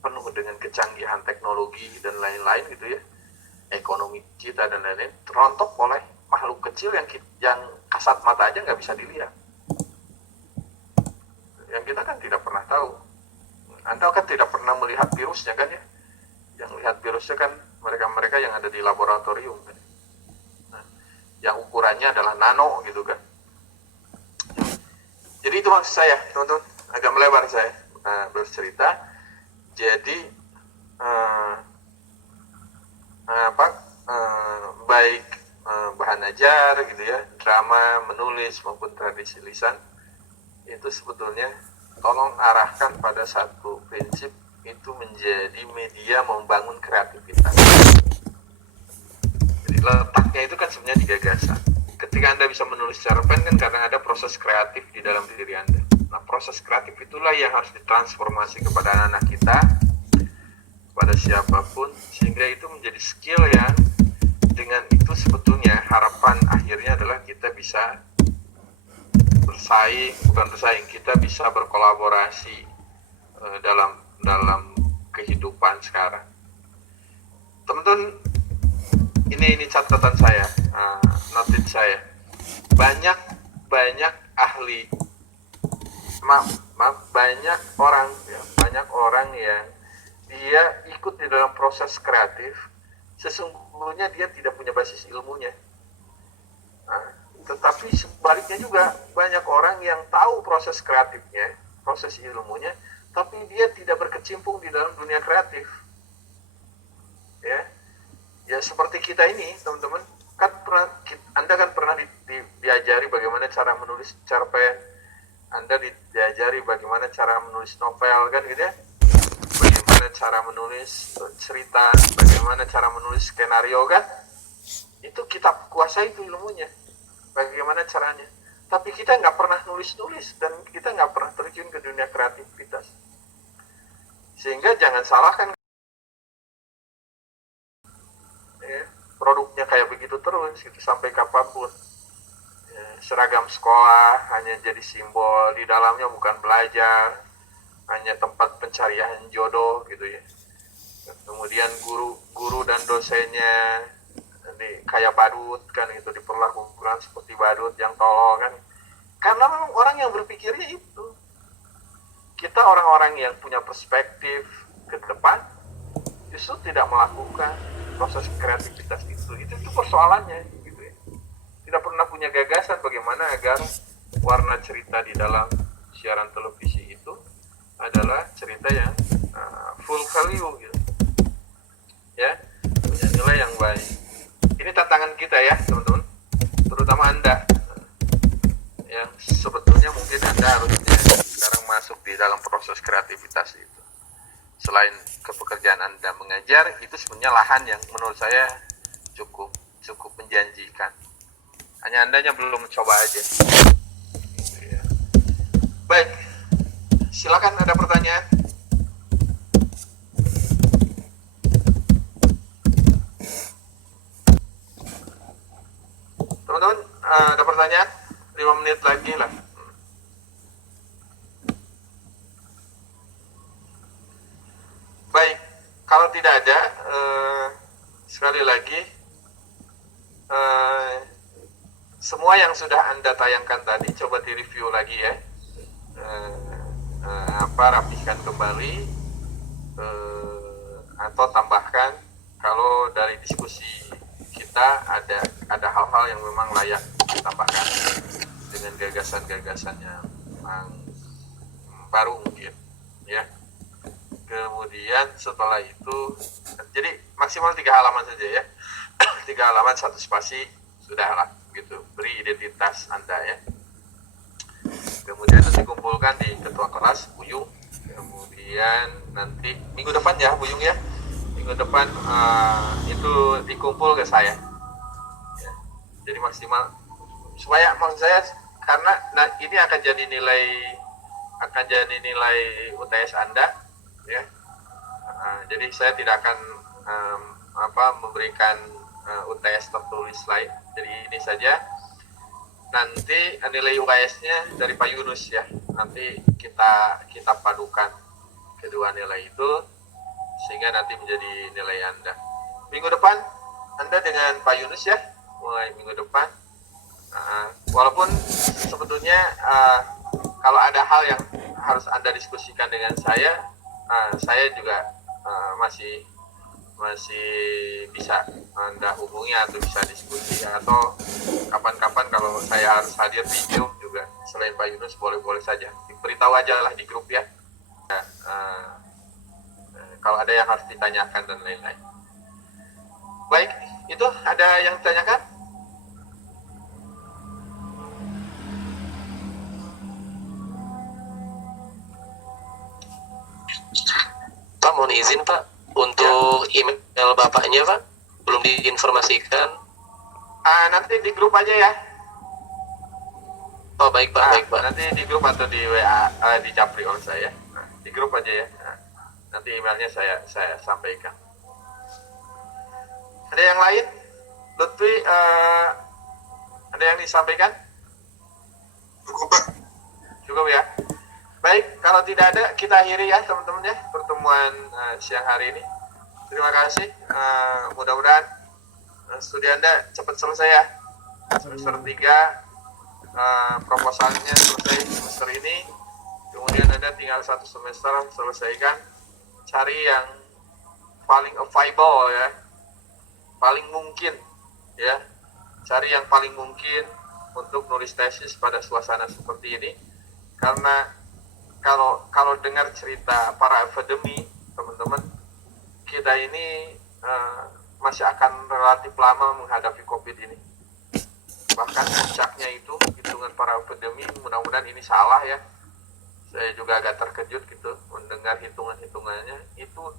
penuh dengan kecanggihan teknologi dan lain-lain gitu ya, ekonomi kita dan lain-lain terontok oleh makhluk kecil yang kasat mata aja nggak bisa dilihat, yang kita kan tidak pernah tahu. Anda kan tidak pernah melihat virusnya kan ya, yang lihat virusnya kan mereka yang ada di laboratorium kan. Nah, yang ukurannya adalah nano gitu kan. Jadi itu maksud saya, teman-teman, agak melebar saya bercerita. Jadi baik bahan ajar gitu ya, drama, menulis maupun tradisi lisan, itu sebetulnya tolong arahkan pada satu prinsip, itu menjadi media membangun kreativitas. Jadi letaknya itu kan sebenarnya di gagasan. Ketika Anda bisa menulis cerpen kan karena ada proses kreatif di dalam diri Anda. Nah, proses kreatif itulah yang harus ditransformasi kepada anak-anak kita, pada siapapun, sehingga itu menjadi skill yang dengan itu sebetulnya harapan akhirnya adalah kita bisa bersaing, kita bisa berkolaborasi dalam kehidupan sekarang. Teman-teman, ini catatan saya, notit saya. Banyak ahli, banyak orang yang dia ikut di dalam proses kreatif, sesungguhnya dia tidak punya basis ilmunya. Tetapi sebaliknya juga banyak orang yang tahu proses kreatifnya, proses ilmunya, tapi dia tidak berkecimpung di dalam dunia kreatif. Ya seperti kita ini, teman-teman, kan Anda kan pernah diajari bagaimana cara menulis cerpen, Anda diajari bagaimana cara menulis novel kan gitu ya, bagaimana cara menulis cerita, bagaimana cara menulis skenario kan, itu kita kuasai itu ilmunya, bagaimana caranya. Tapi kita nggak pernah nulis-nulis dan kita nggak pernah terjun ke dunia kreativitas, sehingga jangan salahkan produknya kayak begitu terus gitu sampai kapanpun. Seragam sekolah hanya jadi simbol, di dalamnya bukan belajar, hanya tempat pencarian jodoh gitu ya. Kemudian guru dan dosennya kayak badut kan, itu diperlakukan seperti badut yang tolol kan, karena memang orang yang berpikirnya itu. Kita orang-orang yang punya perspektif ke depan justru tidak melakukan proses kreativitas itu persoalannya gitu ya. Tidak pernah punya gagasan bagaimana agar warna cerita di dalam siaran televisi itu adalah cerita yang full value gitu ya, punya nilai yang baik. Ini tantangan kita ya teman-teman, terutama Anda yang sebetulnya mungkin Anda harusnya sekarang masuk di dalam proses kreativitas itu. Selain kepekerjaan Anda mengajar, itu sebenarnya lahan yang menurut saya cukup menjanjikan. Hanya Andanya belum mencoba aja. Baik, silakan ada pertanyaan. Teman-teman, ada pertanyaan? 5 menit lagi lah. Baik, kalau tidak ada, sekali lagi, semua yang sudah Anda tayangkan tadi coba direview lagi ya, rapihkan kembali, atau tambahkan kalau dari diskusi kita ada hal-hal yang memang layak ditambahkan dengan gagasan-gagasan yang baru mungkin ya. Kemudian setelah itu, jadi maksimal 3 halaman saja ya, 3 halaman 1 spasi sudahlah gitu, beri identitas Anda ya. Kemudian nanti kumpulkan di ketua kelas Buyung, kemudian nanti minggu depan ya Buyung ya, minggu depan itu dikumpul ke saya ya. Jadi maksimal supaya maksud saya, karena ini akan jadi nilai UTS Anda ya, Jadi saya tidak akan memberikan UTS tertulis lain. Jadi ini saja. Nanti nilai UKS-nya dari Pak Yunus ya. Nanti kita padukan kedua nilai itu sehingga nanti menjadi nilai Anda. Minggu depan Anda dengan Pak Yunus ya, mulai minggu depan. Walaupun sebetulnya kalau ada hal yang harus Anda diskusikan dengan saya juga masih bisa Anda hubungi atau bisa diskusi, atau kapan-kapan kalau saya harus hadir di Zoom juga selain Pak Yunus boleh-boleh saja, beritahu aja lah di grup ya. Kalau ada yang harus ditanyakan dan lain-lain. Baik, itu ada yang ditanyakan? Pak, mohon izin Pak, untuk email Bapaknya Pak, belum diinformasikan. Nanti di grup aja ya. Oh baik Pak, baik Pak. Nanti di grup atau di WA, di Japri oleh saya. Di grup aja ya. Nanti emailnya saya sampaikan. Ada yang lain? Lutfi, ada yang disampaikan? Cukup Pak. Cukup ya. Baik, kalau tidak ada kita akhiri ya teman-teman ya pertemuan siang hari ini. Terima kasih. Mudah-mudahan studi Anda cepat selesai ya. Semester 3 proposalnya selesai semester ini. Kemudian Anda tinggal 1 semester selesaikan. Cari yang paling available ya. Paling mungkin ya. Cari yang paling mungkin untuk nulis tesis pada suasana seperti ini. Karena kalau dengar cerita para akademi, teman-teman, kita ini masih akan relatif lama menghadapi COVID ini. Bahkan puncaknya itu, hitungan para akademi, mudah-mudahan ini salah ya. Saya juga agak terkejut gitu mendengar hitungan-hitungannya. Itu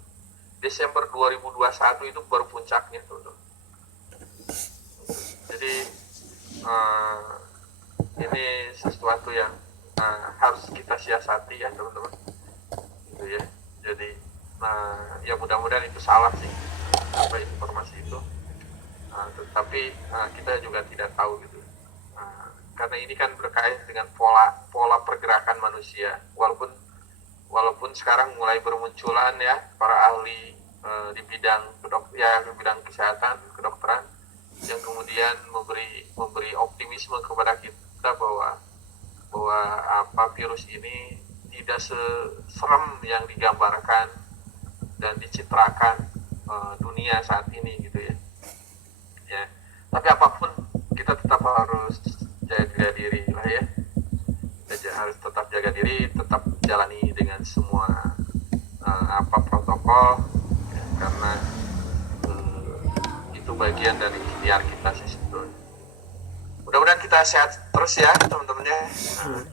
Desember 2021 itu baru puncaknya tuh. Jadi ini sesuatu yang harus kita siasati ya teman-teman, gitu ya. Jadi ya mudah-mudahan itu salah sih informasi itu, tetapi kita juga tidak tahu gitu, karena ini kan berkait dengan pola pergerakan manusia. Walaupun sekarang mulai bermunculan ya para ahli di bidang kesehatan, kedokteran yang kemudian memberi optimisme kepada kita bahwa virus ini tidak seserem yang digambarkan dan dicitrakan dunia saat ini gitu ya. Tapi apapun kita tetap harus jaga diri lah ya. Kita harus tetap jaga diri, tetap jalani dengan semua protokol ya, karena itu bagian dari ikhtiar kita sih sebetulnya. Mudah-mudahan kita sehat terus ya teman-teman ya,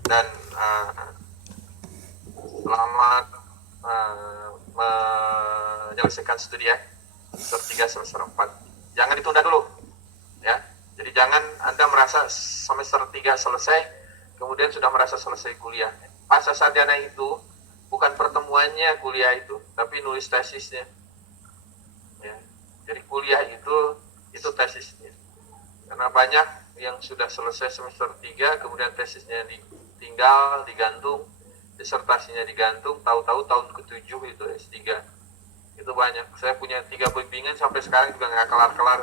dan selamat menyelesaikan studi ya, semester 3 semester 4. Jangan ditunda dulu ya. Jadi jangan Anda merasa semester 3 selesai kemudian sudah merasa selesai kuliah. Pasca sarjana itu bukan pertemuannya kuliah itu, tapi nulis tesisnya ya. Jadi kuliah itu tesisnya. Karena banyak yang sudah selesai semester 3 kemudian tesisnya ditinggal, digantung, disertasinya digantung, tahu-tahu tahun ke-7 itu S3. Itu banyak. Saya punya 3 bimbingan sampai sekarang juga nggak kelar-kelar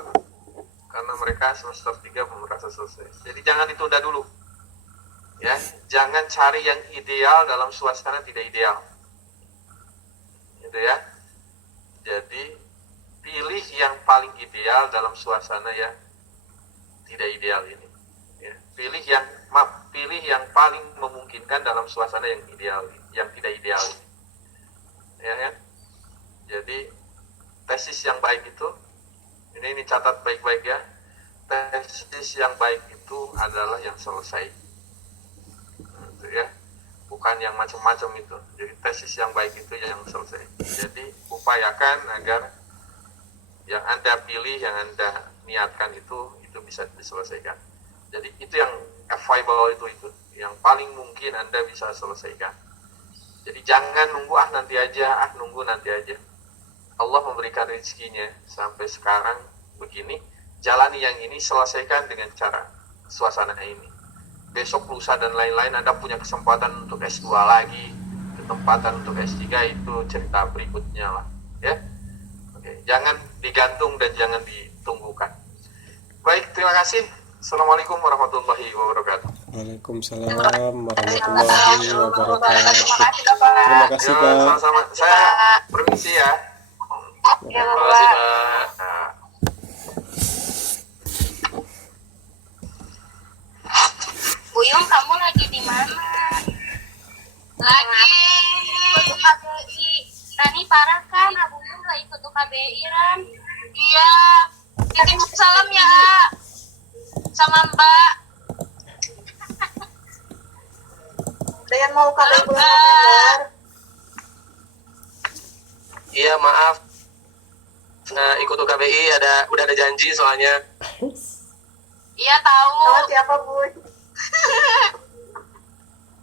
karena mereka semester 3 belum merasa selesai. Jadi jangan ditunda dulu ya, jangan cari yang ideal dalam suasana tidak ideal gitu ya. Jadi pilih yang paling ideal dalam suasana yang tidak ideal ini ya. Pilih yang paling memungkinkan dalam suasana yang ideal, yang tidak ideal ini ya. Jadi tesis yang baik itu ini catat baik-baik ya, tesis yang baik itu adalah yang selesai gitu ya, bukan yang macam-macam itu. Jadi tesis yang baik itu yang selesai. Jadi upayakan agar yang Anda pilih, yang Anda niatkan itu bisa diselesaikan. Jadi itu yang available itu yang paling mungkin Anda bisa selesaikan. Jadi jangan nunggu nunggu nanti aja. Allah memberikan rezekinya sampai sekarang begini, jalani yang ini, selesaikan dengan cara suasana ini. Besok, lusa, dan lain-lain Anda punya kesempatan untuk S2 lagi, kesempatan untuk S3, itu cerita berikutnya lah, ya. Oke, jangan digantung dan jangan ditunggukan. Baik, terima kasih. Assalamualaikum warahmatullahi wabarakatuh. Waalaikumsalam warahmatullahi wabarakatuh. Terima kasih Bapak. Terima kasih Ya, Pak. sama-sama. Saya permisi ya. Ya, Terima Bapak. kasih, Pak. Nah. Buyung, kamu lagi di mana? Lagi ikut UKBI. Rani parah kan? Buyung gak ikut UKBI, Ran? Iya. Titip salam ya, sama Mbak. Ada yang mau KBI Halo, bulan Mbak. November? Iya, maaf. Nah, ikut UKBI udah ada janji soalnya. Iya tahu. Sama siapa, Bu?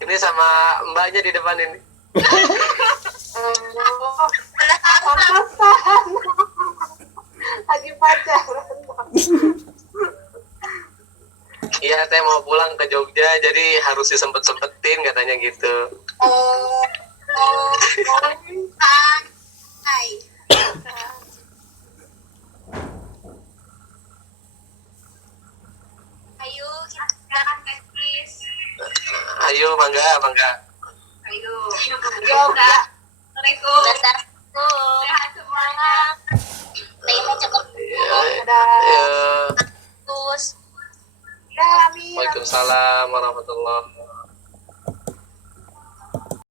Ini sama mbaknya di depan ini. Oh, pantesan. Lagi pacaran. Iya, teh mau pulang ke Jogja, jadi harus disempet-sempetin katanya gitu. Hai. Ayo kita sekarang praktis. Ayo, mangga. Ayo. Yo, ya. Assalamualaikum. Sehat semuanya. Tema cukup Dadah. Ya, terus. Dadah, Amin. Waalaikumsalam warahmatullahi